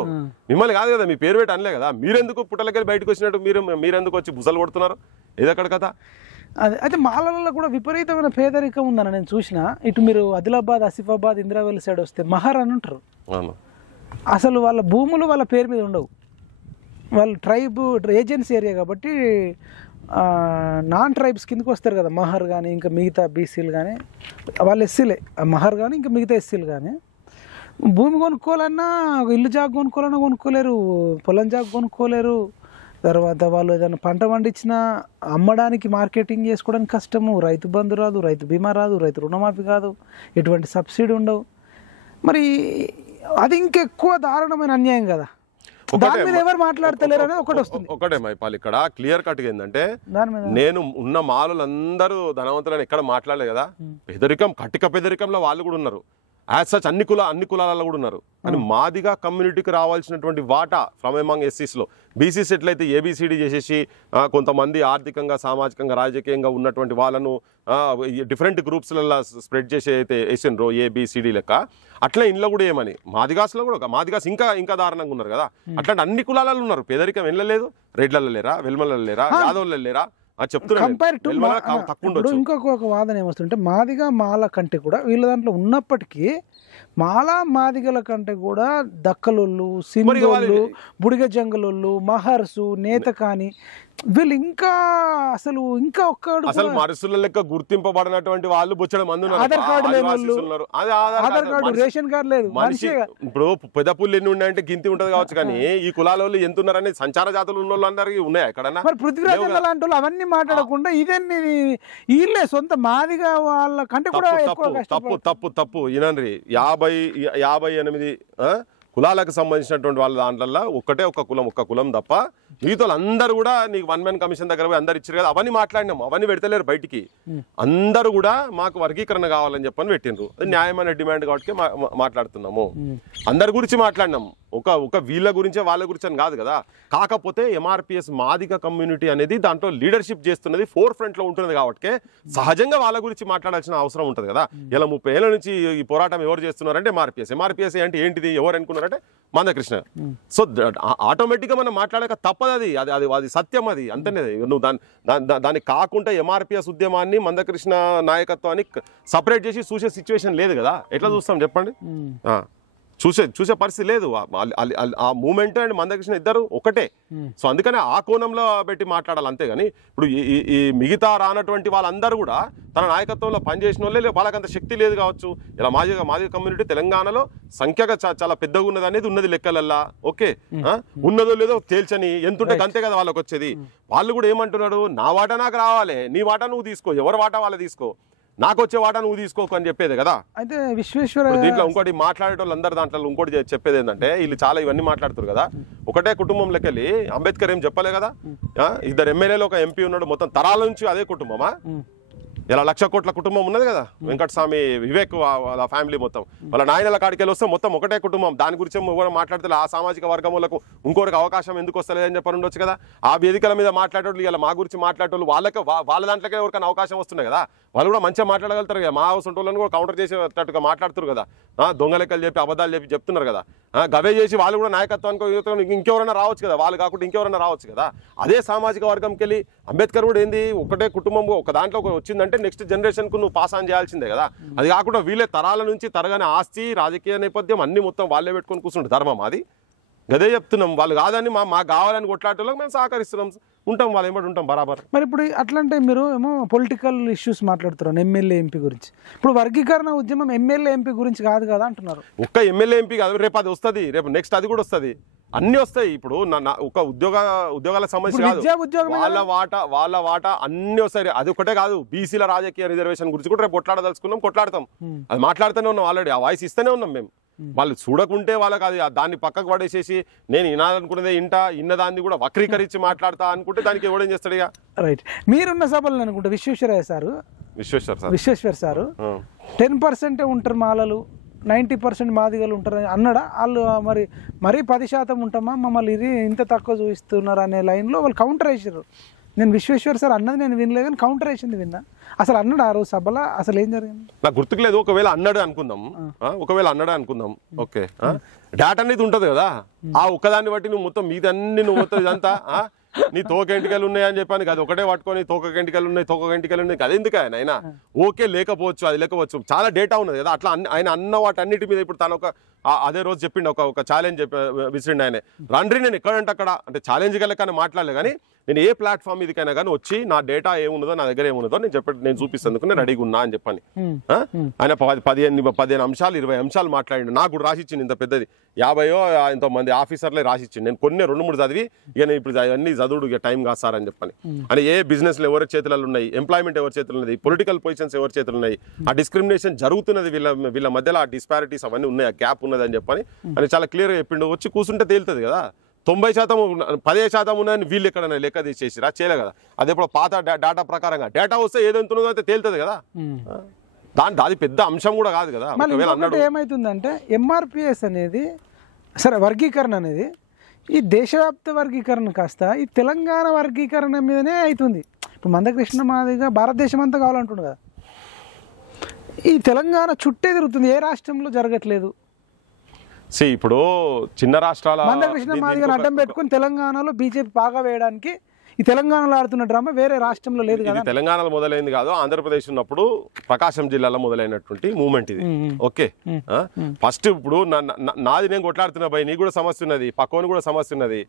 మిమ్మల్ని కాదు కదా, మీ పేరు పెట్టి అనలే కదా. మీరెందుకు పుట్టలకెళ్ళి బయటకు వచ్చినట్టు మీరెందుకు వచ్చి భుజాలు కొడుతున్నారు? ఏదక్కడ కదా. అదే అయితే మాలలలో కూడా విపరీతమైన పేదరికం ఉందని నేను చూసిన. ఇటు మీరు ఆదిలాబాద్, ఆసిఫాబాద్, ఇంద్రావెల్లి సైడ్ వస్తే మహర్ అని ఉంటారు. అసలు వాళ్ళ భూములు వాళ్ళ పేరు మీద ఉండవు. వాళ్ళు ట్రైబ్ ఏజెన్సీ ఏరియా కాబట్టి నాన్ ట్రైబ్స్ కిందకి వస్తారు కదా, మహర్ కానీ ఇంకా మిగతా బీసీలు కానీ, వాళ్ళు ఎస్సీలే, మహర్ కానీ ఇంకా మిగతా ఎస్సీలు కానీ భూమి కొనుక్కోవాలన్నా, ఇల్లు జాగ కొనుక్కోవాలన్నా కొనుక్కోలేరు, పొలం జాగ కొనుక్కోలేరు. తర్వాత వాళ్ళు ఏదైనా పంట పండించినా అమ్మడానికి మార్కెటింగ్ చేసుకోవడానికి కష్టము. రైతు బంధు రాదు, రైతు బీమా రాదు, రైతు రుణమాఫీ కాదు, ఎటువంటి సబ్సిడీ ఉండవు. మరి అది ఇంకెక్కువ దారుణమైన అన్యాయం కదా. దాని మీద ఎవరు మాట్లాడతలేరు అనేది ఒకటి వస్తుంది. ఒకటే మైపాల్ ఇక్కడ క్లియర్ కట్ ఏంటంటే, నేను ఉన్న మాలులందరూ ధనవంతులని ఎక్కడ మాట్లాడలేదు కదా. పెదరికం, కట్టిక పెదరికంలో వాళ్ళు కూడా ఉన్నారు. యాజ్ సచ్ అన్ని కులాలలో కూడా ఉన్నారు. అని మాదిగా కమ్యూనిటీకి రావాల్సినటువంటి వాటా ఫ్రమ్ ఎమంగ్ ఎస్సీస్లో, బీసీస్ ఎట్లయితే ఏబిసిడి చేసేసి కొంతమంది ఆర్థికంగా, సామాజికంగా, రాజకీయంగా ఉన్నటువంటి వాళ్ళను డిఫరెంట్ గ్రూప్స్లలో స్ప్రెడ్ చేసి అయితే వేసిండ్రో ఏబిసిడి లెక్క, అట్లా ఇంట్లో కూడా ఏమని మాదిగాస్లో కూడా, మాదిగాస్ ఇంకా దారుణంగా ఉన్నారు కదా. అట్లాంటి అన్ని కులాలలో ఉన్నారు. పేదరికం వెళ్ళలేదు, రెడ్లలో లేరా, వెల్మలలో లేరా, యాదవులలో లేరా చెప్తున్నారు. ఇంకొక వాదన ఏమొస్తుంటే, మాదిగా మాల కంటే కూడా వీళ్ళ దాంట్లో ఉన్నప్పటికీ మాదిగల కంటే కూడా దక్కలోళ్ళు, సింధోళ్ళు, బుడిగ జంగలోళ్ళు, మహర్సు, నేత కానీ వీళ్ళు ఇంకా అసలు అసలు మరుసుల లెక్క గుర్తింపబడినటువంటి వాళ్ళు బొచ్చడం మంది ఆధార్ కార్డు లేని ఆధార్ కార్డు, రేషన్ కార్డు లేదు. మనిషి ఇప్పుడు పెదపుల్లు ఎన్ని ఉన్నాయంటే గింతి ఉంటది కావచ్చు, కానీ ఈ కులాల వాళ్ళు ఎంత ఉన్నారని సంచార జాతులు ఉన్న వాళ్ళు అందరికి ఉన్నాయా ఎక్కడన్నా? మరి పృథ్వీరాజ్ లాంటి వాళ్ళు అవన్నీ మాట్లాడకుండా ఇదేంటి వీళ్ళే సొంత మాదిగా వాళ్ళ కంటే కూడా తప్పు వినండి. 58 కులాలకు సంబంధించినటువంటి వాళ్ళ దాంట్లో ఒక్క కులం తప్ప మిగతా అందరూ కూడా నీకు 1 మ్యాన్ కమిషన్ దగ్గర పోయి అందరు ఇచ్చారు కదా, అవన్నీ మాట్లాడినాం. అవన్నీ పెడతలేరు బయటికి. అందరూ కూడా మాకు వర్గీకరణ కావాలని చెప్పని పెట్టిండ్రు. అది న్యాయమైన డిమాండ్ కాబట్టి మాట్లాడుతున్నాము. అందరి గురించి మాట్లాడినాం. ఒక వీళ్ళ గురించే వాళ్ళ గురించి అని కాదు కదా. కాకపోతే ఎంఆర్పిఎస్ మాదిగ కమ్యూనిటీ అనేది దాంట్లో లీడర్షిప్ చేస్తున్నది ఫోర్ ఫ్రంట్ లో ఉంటుంది కాబట్టి సహజంగా వాళ్ళ గురించి మాట్లాడాల్సిన అవసరం ఉంటుంది కదా. ఇలా 30 ఏళ్ల నుంచి ఈ పోరాటం ఎవరు చేస్తున్నారంటే ఎంఆర్పిఎస్ అంటే ఏంటిది, ఎవరు అనుకున్నారంటే మందకృష్ణ. సో ఆటోమేటిక్ గా మనం మాట్లాడక తప్పదు. అది సత్యం. అది అంతనే. నువ్వు దాన్ని కాకుండా ఎంఆర్పిఎస్ ఉద్యమాన్ని, మందకృష్ణ నాయకత్వాన్ని సపరేట్ చేసి చూసే సిచ్యువేషన్ లేదు కదా. ఎట్లా చూస్తాం చెప్పండి? చూసే పరిస్థితి లేదు. ఆ మూమెంట్ అండ్ మందకృష్ణ ఇద్దరు ఒకటే. సో అందుకనే ఆ కోణంలో పెట్టి మాట్లాడాలి అంతేగాని ఇప్పుడు ఈ మిగతా రానటువంటి వాళ్ళందరూ కూడా తన నాయకత్వంలో పనిచేసిన వాళ్ళే వాళ్ళకంత శక్తి లేదు కావచ్చు. ఇలా మాదిగ కమ్యూనిటీ తెలంగాణలో సంఖ్యగా చాలా పెద్దగా ఉన్నది అనేది ఉన్నది లెక్కలల్లా. ఓకే, ఉన్నదో లేదో తేల్చని ఎంతుంటే అంతే కదా వాళ్ళకి వచ్చేది. వాళ్ళు కూడా ఏమంటున్నాడు, నా వాటా నాకు రావాలి, నీ వాటా నువ్వు తీసుకో, ఎవరి వాటా వాళ్ళ తీసుకో, నాకు వచ్చే వాటా నువ్వు తీసుకోకు అని చెప్పేది కదా. అయితే విశ్వేశ్వర దీంట్లో ఇంకోటి మాట్లాడేటోళ్ళు అందరు దాంట్లో ఇంకోటి చెప్పేది ఏంటంటే, వీళ్ళు చాలా ఇవన్నీ మాట్లాడుతారు కదా. ఒకటే కుటుంబంలోకి వెళ్ళి అంబేద్కర్ ఏం చెప్పలే కదా, 2 ఎమ్మెల్యేలు 1 ఎంపీ ఉన్నాడు, మొత్తం తరాల నుంచి అదే కుటుంబమా? ఇలా 1,00,000 కోట్ల కుటుంబం ఉన్నది కదా, వెంకటస్వామి, వివేక్ వాళ్ళ ఫ్యామిలీ మొత్తం, వాళ్ళ నాయనల కాడికెళ్ళి వస్తే మొత్తం ఒకటే కుటుంబం. దాని గురించి ఎవరు మాట్లాడితే ఆ సామాజిక వర్గములకు ఇంకోటికి అవకాశం ఎందుకు వస్తలేదని చెప్పని ఉండొచ్చు కదా. ఆ వేదికల మీద మాట్లాడేటోళ్ళు ఇలా మా గురించి మాట్లాడేటోళ్ళు వాళ్ళ దాంట్లోకే ఎవరికైనా అవకాశం వస్తున్నాయి కదా. వాళ్ళు కూడా మంచిగా మాట్లాడగలుగుతారు కదా. మా హౌస్ వాళ్ళని కూడా కౌంటర్ చేసేటట్టుగా మాట్లాడుతారు కదా. దొంగ లెక్కలు చెప్పి అబద్ధాలు చెప్తున్నారు కదా. గవే చేసి వాళ్ళు కూడా నాయకత్వానికి ఇంకెవరైనా రావచ్చు కదా, వాళ్ళు కాకుండా ఇంకెవరైనా రావచ్చు కదా. అదే సామాజిక వర్గంకి వెళ్ళి అంబేద్కర్ కూడా ఏంది, ఒకటే కుటుంబం ఒక దాంట్లో వచ్చిందంటే నెక్స్ట్ జనరేషన్ కు నువ్వు పాస్ ఆన్ చేయాల్సిందే కదా. అది కాకుండా వీళ్ళే తరాల నుంచి తరగని ఆస్తి, రాజకీయ నేపథ్యం అన్ని మొత్తం వాళ్ళే పెట్టుకొని కూర్చుంటారు. ధర్మం అది. గదే చెప్తున్నాం. వాళ్ళు కాదని మాకు కావాలని కొట్లాటోళ్ళకి మేము సహకరిస్తున్నాం, ఉంటాం, వాళ్ళు ఏమంటే ఉంటాం బరాబర్. మరి ఇప్పుడు అట్లంటే మీరు ఏమో పొలిటికల్ ఇష్యూస్ మాట్లాడుతున్నారు, ఎమ్మెల్యే ఎంపీ గురించి. ఇప్పుడు వర్గీకరణ ఉద్యమం ఎమ్మెల్యే ఎంపీ గురించి కాదు కదా అంటున్నారు. ఒక్క ఎమ్మెల్యే ఎంపీ కాదు, రేపు అది వస్తుంది, రేపు నెక్స్ట్ అది కూడా వస్తుంది, అన్ని వస్తాయి. ఇప్పుడు ఒక ఉద్యోగాల సమస్య కాదు, వాళ్ళ వాటా అన్ని వస్తాయి. అది ఒకటే కాదు, బీసీల రాజకీయ రిజర్వేషన్ గురించి కూడా రేపు కొట్లాడతాం. అది మాట్లాడుతూనే ఉన్నాం ఆల్రెడీ, ఆ వాయిస్ ఇస్తూనే ఉన్నాం మేము. వాళ్ళు చూడకుంటే వాళ్ళకి అది దాన్ని పక్కకు పడేసేసి నేను వినాలనుకున్నదే ఇన్నదాన్ని కూడా వక్రీకరించి మాట్లాడతా అనుకుంటే దానికి ఎవడేం చేస్తాడు ఇక. రైట్. మీరున్న సభలు అనుకుంటా విశ్వేశ్వర్ సారు 10% ఉంటారు మాలలు, 90% మాదిగలు ఉంటారు అన్నాడా? వాళ్ళు మరీ 10% ఉంటామా, మమ్మల్ని ఇది ఇంత తక్కువ చూపిస్తున్నారు అనే లైన్లో వాళ్ళు కౌంటర్ వేసారు. నేను విశ్వేశ్వర్ సార్ అన్నది నేను వినలేదు, కానీ కౌంటర్ వేసింది విన్నా. అసలు అన్నాడు ఆ రోజు సభలో? అసలు ఏం జరిగింది నాకు గుర్తుకు లేదు. ఒకవేళ అన్నాడు అనుకుందాం. ఓకే, డేటా అనేది ఉంటది కదా, ఆ ఒక్కదాన్ని బట్టి నువ్వు మొత్తం మీదన్నీ నువ్వు మొత్తం ఇదంతా నీ తోకెంటికలు ఉన్నాయని చెప్పాను కదా, ఒకటే పట్టుకొని తోకెంటికలు ఉన్నాయి కదా, ఎందుకు ఆయన ఓకే లేకపోవచ్చు, అది లేకపోవచ్చు, చాలా డేటా ఉన్నది కదా. అట్లా ఆయన అన్న వాటన్నిటి మీద ఇప్పుడు తను అదే రోజు చెప్పిండు, ఒక ఛాలెంజ్ విసిరిండు ఆయన. రండ్రి నేను ఎక్కడంటే అక్కడ, అంటే ఛాలెంజ్ గలకని మాట్లాడలే కానీ నేను ఏ ప్లాట్ఫామ్ ఇదికైనా కానీ వచ్చి నా డేటా ఏమున్నదో నా దగ్గర ఏమున్నదో నేను చూపిస్తేందుకు నేను రెడీగా ఉన్నా అని చెప్పని ఆయన 15 అంశాలు 20 అంశాలు మాట్లాడి నాకు కూడా రాసిచ్చింది ఇంత పెద్దది 50 ఎంతోమంది ఆఫీసర్లే రాసిచ్చింది నేను కొన్ని 2-3 చదివి ఇక నేను ఇప్పుడు అవన్నీ చదువుడు ఇక టైం కాస్తారని చెప్పని అని ఏ బిజినెస్లు ఎవరి చేతులలో ఉన్నాయి ఎంప్లాయ్మెంట్ ఎవరి చేతులు ఉన్నది పొలిటికల్ పొజిషన్స్ ఎవరి చేతులు ఉన్నాయి ఆ డిస్క్రిమినేషన్ జరుగుతున్నది వీళ్ళ మధ్యలో ఆ డిస్పారిటీస్ అవన్నీ ఉన్నాయి ఆ గ్యాప్ ఉన్నది అని చెప్పని అని చాలా క్లియర్గా చెప్పిండు వచ్చి కూర్చుంటే తేలుతుంది కదా 90% 10% ఉన్నదని వీళ్ళు ఎక్కడైనా లెక్క తీసేసిరా చేయలే కదా అది ఎప్పుడు పాత డేటా ప్రకారంగా డేటా వస్తే ఏదైతుందో అయితే తేలుతుంది కదా దాని పెద్ద అంశం కూడా కాదు కదా ఏమైతుందంటే ఎంఆర్పిఎస్ అనేది సరే వర్గీకరణ అనేది ఈ దేశవ్యాప్త వర్గీకరణ కాస్త ఈ తెలంగాణ వర్గీకరణ మీదనే అవుతుంది ఇప్పుడు మందకృష్ణ మాదిగా భారతదేశం అంతా కావాలంటుండు కదా ఈ తెలంగాణ చుట్టే తిరుగుతుంది ఏ రాష్ట్రంలో జరగట్లేదు ఇప్పుడు చిన్న రాష్ట్రాల మందకృష్ణ మాదిగా అడ్డం పెట్టుకుని తెలంగాణలో బీజేపీ బాగా వేయడానికి ఈ తెలంగాణలో ఆడుతున్న డ్రామా వేరే రాష్ట్రంలో లేదు కదా తెలంగాణలో మొదలైంది కాదు ఆంధ్రప్రదేశ్ ఉన్నప్పుడు ప్రకాశం జిల్లాలో మొదలైనటువంటి మూవ్మెంట్ ఇది ఓకే ఫస్ట్ ఇప్పుడు నాది నేను కొట్లాడుతున్నా భయ్ నీకు కూడా సమస్య ఉన్నది పక్కన కూడా సమస్య ఉన్నది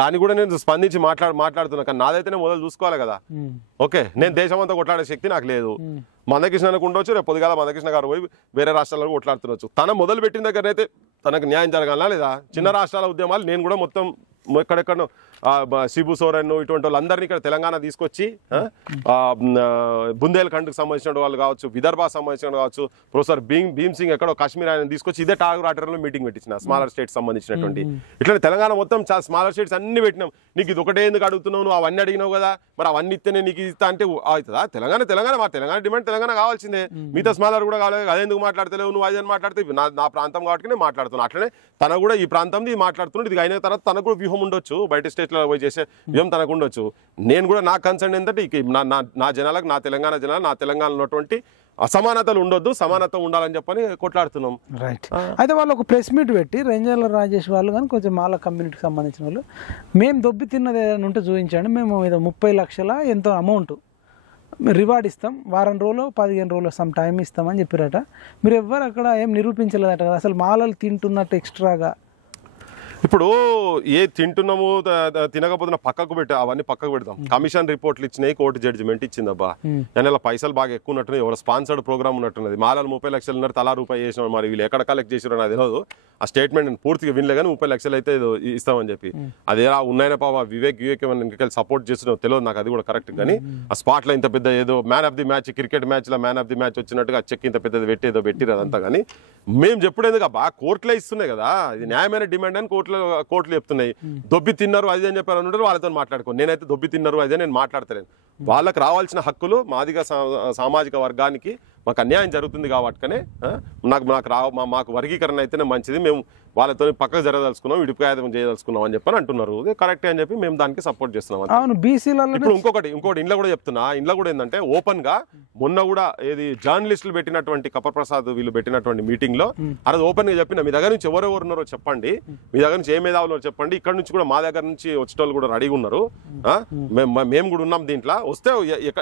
దాన్ని కూడా నేను స్పందించి మాట్లాడుతున్నా కానీ నాదైతేనే మొదలు చూసుకోవాలి కదా ఓకే నేను దేశం అంతా కొట్లాడే శక్తి నాకు లేదు మందకృష్ణకు ఉండొచ్చు రేపు పొద్దుగాల మందకృష్ణ గారు పోయి వేరే రాష్ట్రాల్లో కొట్లాడుతుండొచ్చు తన మొదలు పెట్టిన దగ్గరనైతే తనకు న్యాయం జరగాలా లేదా చిన్న రాష్ట్రాల ఉద్యమాలు నేను కూడా మొత్తం ఎక్కడెక్కడో శిబు సోరెన్ ఇటువంటి వాళ్ళందరినీ ఇక్కడ తెలంగాణ తీసుకొచ్చి బుందేల్ఖండ్కి సంబంధించిన వాళ్ళు కావచ్చు విదర్భ సంబంధించిన కావచ్చు ప్రొఫెసర్ భీమ్ సింగ్ ఎక్కడో కాశ్మీర్ ఆయన తీసుకొచ్చి ఇదే టాగూర్ ఆటర్లో మీటింగ్ పెట్టించిన స్మాలర్ స్టేట్స్ సంబంధించినటువంటి ఇట్లా తెలంగాణ మొత్తం స్మాలర్ స్టేట్స్ అన్ని పెట్టినాం నీకు ఇది ఒకటే ఎందుకు అడుగుతున్నావు నువ్వు అవన్నీ అడిగినావు కదా మరి అవన్నీ ఇస్తేనే నీకు ఇస్తా అంటే అవుతుందా తెలంగాణ మా తెలంగాణ డిమాండ్ తెలంగాణ కావాల్సిందే మిగతా స్మాలర్ కూడా కావాలి అదెందుకు మాట్లాడతలేవు నువ్వు అదే మాట్లాడితే నా ప్రాంతం కాబట్టి నేను మాట్లాడుతున్నాను అట్లనే తన కూడా ఈ ప్రాంతం ఇది మాట్లాడుతున్నాడు ఇది అయిన తర్వాత తనకు కూడా వ్యూహం ఉండొచ్చు బయట స్టేట్లో పోయి చేసే వ్యూహం తనకు ఉండొచ్చు నేను కూడా నా కన్సర్న్ ఏంటంటే నా జనాలకు నా తెలంగాణ జనాలు నా తెలంగాణలో ఉన్నటువంటి అసమానతలు ఉండొద్దు సమానత ఉండాలని చెప్పని కొట్లాడుతున్నాం రైట్ అయితే వాళ్ళు ఒక ప్రెస్ మీట్ పెట్టి రేంజర్ల రాజేష్ వాళ్ళు కానీ కొంచెం మాల కమ్యూనిటీకి సంబంధించిన వాళ్ళు మేము దొబ్బి తిన్నది ఏదైనా ఉంటే చూపించండి మేము ఏదో 30 లక్షల ఎంతో అమౌంట్ రివార్డ్ ఇస్తాం వారం రోజులు 15 రోజులు సమ్ టైం ఇస్తామని చెప్పారట మీరు ఎవ్వరు అక్కడ ఏం నిరూపించలేదట కదా అసలు మాలలు తింటున్నట్టు ఎక్స్ట్రాగా ఇప్పుడు ఏ తింటున్నాము తినకపోతున్నా పక్కకు పెట్టి అవన్నీ పక్కకు పెడతాం కమిషన్ రిపోర్ట్లు ఇచ్చినాయి కోర్టు జడ్జిమెంట్ ఇచ్చిందబ్బా దానిలో పైసలు బాగా ఎక్కువ ఉన్నట్టున్నాయి ఎవరు స్పాన్సర్డ్ ప్రోగ్రామ్ ఉన్నట్టున్నది మాలలు 30 లక్షలు ఉన్నారు తలా రూపాయి చేసిన మరి వీళ్ళు ఎక్కడ కలెక్ట్ చేసారో నాకు తెలియదు ఆ స్టేట్మెంట్ నేను పూర్తిగా వినలే కానీ 30 లక్షలు అయితే ఇస్తామని చెప్పి అదే ఉన్నాయన పాప వివేక్ ఇంకా సపోర్ట్ చేస్తున్నావు తెలియదు నాకు అది కూడా కరెక్ట్ కానీ ఆ స్పాట్ లో ఇంత పెద్ద ఏదో man of the match cricket match లో మ్యాన్ ఆఫ్ ది మ్యాచ్ వచ్చినట్టుగా చెక్ ఇంత పెద్దది పెట్టి ఏదో పెట్టిరు అదంతా కానీ మేము చెప్పడేందుకు బాగా కోర్టులో ఇస్తున్నాయి కదా ఇది న్యాయమైన డిమాండ్ అని కోర్టులు చెప్తున్నాయి దొబ్బి తిన్నారు అది అని చెప్పారు ఉంటారు వాళ్ళతో మాట్లాడుకో నేనైతే దొబ్బి తిన్నారు అదే నేను మాట్లాడతలేను వాళ్ళకి రావాల్సిన హక్కులు మాదిగా సామాజిక వర్గానికి మాకు అన్యాయం జరుగుతుంది కాబట్టినే మాకు వర్గీకరణ అయితేనే మంచిది మేము వాళ్ళతో పక్కకు జరగదలుచుకున్నాం విడిపోయాదం చేయదలుచుకున్నాం అని చెప్పని అంటున్నారు కరెక్ట్ అని చెప్పి మేము దానికి సపోర్ట్ చేస్తున్నాం అవును బీసీలలో ఇప్పుడు ఇంకొకటి ఇంట్లో కూడా చెప్తున్నా ఇంట్లో కూడా ఏంటంటే ఓపెన్ గా మొన్న కూడా ఏది జర్నలిస్టులు పెట్టినటువంటి కపర్ ప్రసాద్ వీళ్ళు పెట్టినటువంటి మీటింగ్ లో అది ఓపెన్ గా చెప్పిన మీ దగ్గర నుంచి ఎవరెవరు ఉన్నారో చెప్పండి మీ దగ్గర నుంచి ఏ మేధావులు చెప్పండి ఇక్కడ నుంచి కూడా మా దగ్గర నుంచి వచ్చేటోళ్ళు కూడా రెడీగా ఉన్నారు మేము కూడా ఉన్నాం దీంట్లో వస్తే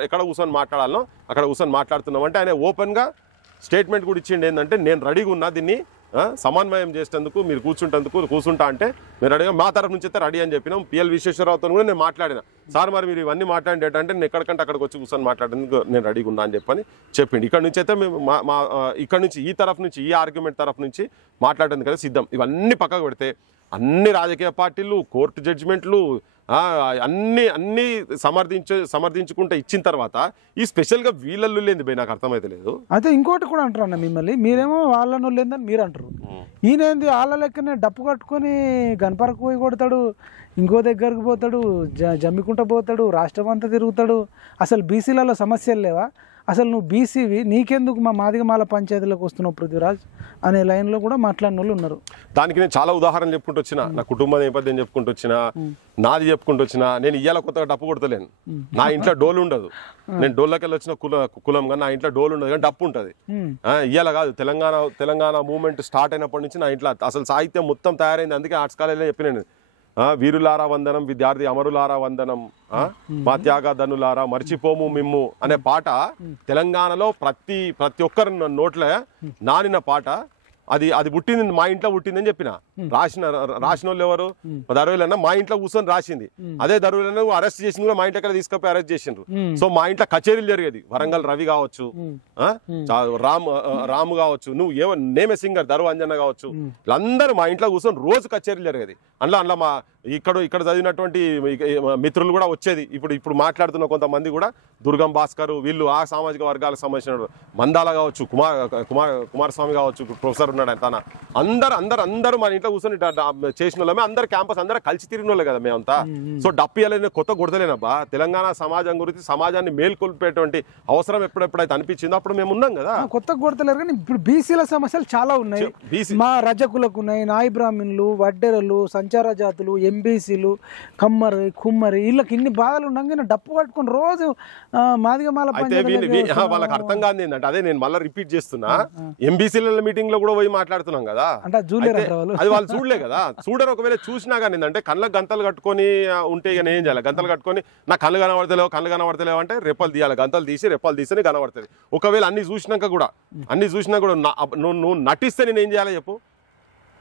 ఎక్కడ కూర్చొని మాట్లాడాలనో అక్కడ కూర్చొని మాట్లాడుతున్నాం అంటే ఆయన ఓపెన్ గా స్టేట్మెంట్ కూడా ఇచ్చిండి ఏంటంటే నేను రెడీగా ఉన్నా దీన్ని సమన్వయం చేసేందుకు మీరు కూర్చుంటా అంటే మీరు రెడీగా మా తరఫు నుంచి అయితే రెడీ అని చెప్పినాం పిఎల్ విశ్వేశ్వరరావుతో కూడా నేను మాట్లాడిన సార్ మరి మీరు ఇవన్నీ మాట్లాడేట అంటే నేను ఎక్కడికంటే అక్కడికి వచ్చి కూర్చొని మాట్లాడేందుకు నేను రెడీగా ఉన్నా అని చెప్పని చెప్పిండి ఇక్కడ నుంచి అయితే మేము ఇక్కడ నుంచి ఈ తరఫు నుంచి ఈ ఆర్గ్యుమెంట్ తరఫు నుంచి మాట్లాడేందుకు అయితే సిద్ధం ఇవన్నీ పక్కకు పెడితే అన్ని రాజకీయ పార్టీలు కోర్టు జడ్జిమెంట్లు అన్ని సమర్థించుకుంటే ఇచ్చిన తర్వాత ఈ స్పెషల్ గా వీళ్ళల్లో లేని భయ నాకు అర్థమైతే లేదు అయితే ఇంకోటి కూడా అంటారు అన్న మిమ్మల్ని మీరేమో వాళ్ళను లేదని మీరు అంటారు ఈయనేంది వాళ్ళ లెక్కనే డప్పు కట్టుకొని గణపరకు పోయి కొడతాడు ఇంకో దగ్గరకు పోతాడు జమ్మికుంట పోతాడు రాష్ట్రం అంతా తిరుగుతాడు అసలు బీసీలలో సమస్యలు లేవా అసలు నువ్వు బీసీవి నీకెందుకు మా మాదిగమాల పంచాయతీలోకి వస్తున్నావు పృథ్వీరాజ్ అనే లైన్లో కూడా మాట్లాడిన వాళ్ళు ఉన్నారు దానికి నేను చాలా ఉదాహరణలు చెప్పుకుంటూ వచ్చిన నా కుటుంబ నేపథ్యం చెప్పుకుంటూ వచ్చిన నాది చెప్పుకుంటూ వచ్చిన నేను ఇయ్యాల కొత్తగా డప్పు కొడతలేను నా ఇంట్లో డోలు ఉండదు నేను డోళ్ళకెళ్ళి వచ్చిన కులం కానీ నా ఇంట్లో డోలు ఉండదు కానీ డప్పు ఉంటుంది ఇయ్యాల కాదు తెలంగాణ మూవ్మెంట్ స్టార్ట్ అయినప్పటి నుంచి నా ఇంట్లో అసలు సాహిత్యం మొత్తం తయారైంది అందుకే ఆర్ట్స్ కాలేజీలో చెప్పినాను వీరులారా వందనం విద్యార్థి అమరులారా వందనం మా త్యాగధనులారా మర్చిపోము మిమ్ము అనే పాట తెలంగాణలో ప్రతి ఒక్కరి నోట్ల నానిన పాట అది అది పుట్టింది మా ఇంట్లో పుట్టిందని చెప్పిన. రాసిన వాళ్ళు ఎవరు? దరువులన్న మా ఇంట్లో కూర్చొని రాసింది. అదే దరువులన్న అరెస్ట్ చేసింది కూడా మా ఇంట్లో ఎక్కడ తీసుకపోయి అరెస్ట్ చేసిండ్రు. సో మా ఇంట్లో కచేరీలు జరిగేది. వరంగల్ రవి కావచ్చు, రాము కావచ్చు, నువ్వు నేమే సింగర్ దరువు అంజన్న కావచ్చు, వీళ్ళందరూ మా ఇంట్లో కూర్చొని రోజు కచేరీలు జరిగేది. అందులో మా ఇక్కడ చదివినటువంటి మిత్రులు కూడా వచ్చేది. ఇప్పుడు మాట్లాడుతున్న కొంతమంది కూడా దుర్గం భాస్కర్ వీళ్ళు ఆ సామాజిక వర్గాలకు సంబంధించిన మందాల కావచ్చు, కుమారస్వామి కావచ్చు, ప్రొఫెసర్ ఉన్నాడు తన, అందరూ మన ఇంట్లో కూర్చొని చేసిన వాళ్ళమే. అందరు క్యాంపస్ అందరూ కలిసి తిరిగిన వాళ్ళే కదా మేమంతా. సో డప్పియాలని కొత్త కొడతలేనబ్బా. తెలంగాణ సమాజం గురించి, సమాజాన్ని మేల్కొల్పేటువంటి అవసరం ఎప్పుడైతే అనిపించిందో అప్పుడు మేము ఉన్నాం కదా. కొత్త కొడతలేరు కానీ ఇప్పుడు బీసీల సమస్యలు చాలా ఉన్నాయి. మా రజకులకు ఉన్నాయి, నాయి బ్రాహ్మణులు, వడ్డెరలు, సంచార జాతులు, ఎంబీసీలు, కుమ్మరి వీళ్ళకి ఇన్ని బాధలు ఉండగా డప్పు పట్టుకుని రోజు మాదిగమాల. వాళ్ళకి అర్థం కాదు ఏంటంటే, అదే నేను మళ్ళీ రిపీట్ చేస్తున్నా, ఎంబీసీల మీటింగ్ లో కూడా పోయి మాట్లాడుతున్నాం కదా. అది వాళ్ళు చూడలే కదా. చూడరు. ఒకవేళ చూసినా కానీ ఏంటంటే కళ్ళకు గంతలు కట్టుకొని ఉంటే ఇక ఏం చేయాలి? గంతలు కట్టుకొని నా కళ్ళు కనబడతలేవు అంటే రెప్పలు తీయాలి. గంతలు తీసి కనబడుతుంది. ఒకవేళ అన్ని చూసినాక కూడా నువ్వు నటిస్తే నేను ఏం చేయాలి చెప్పు?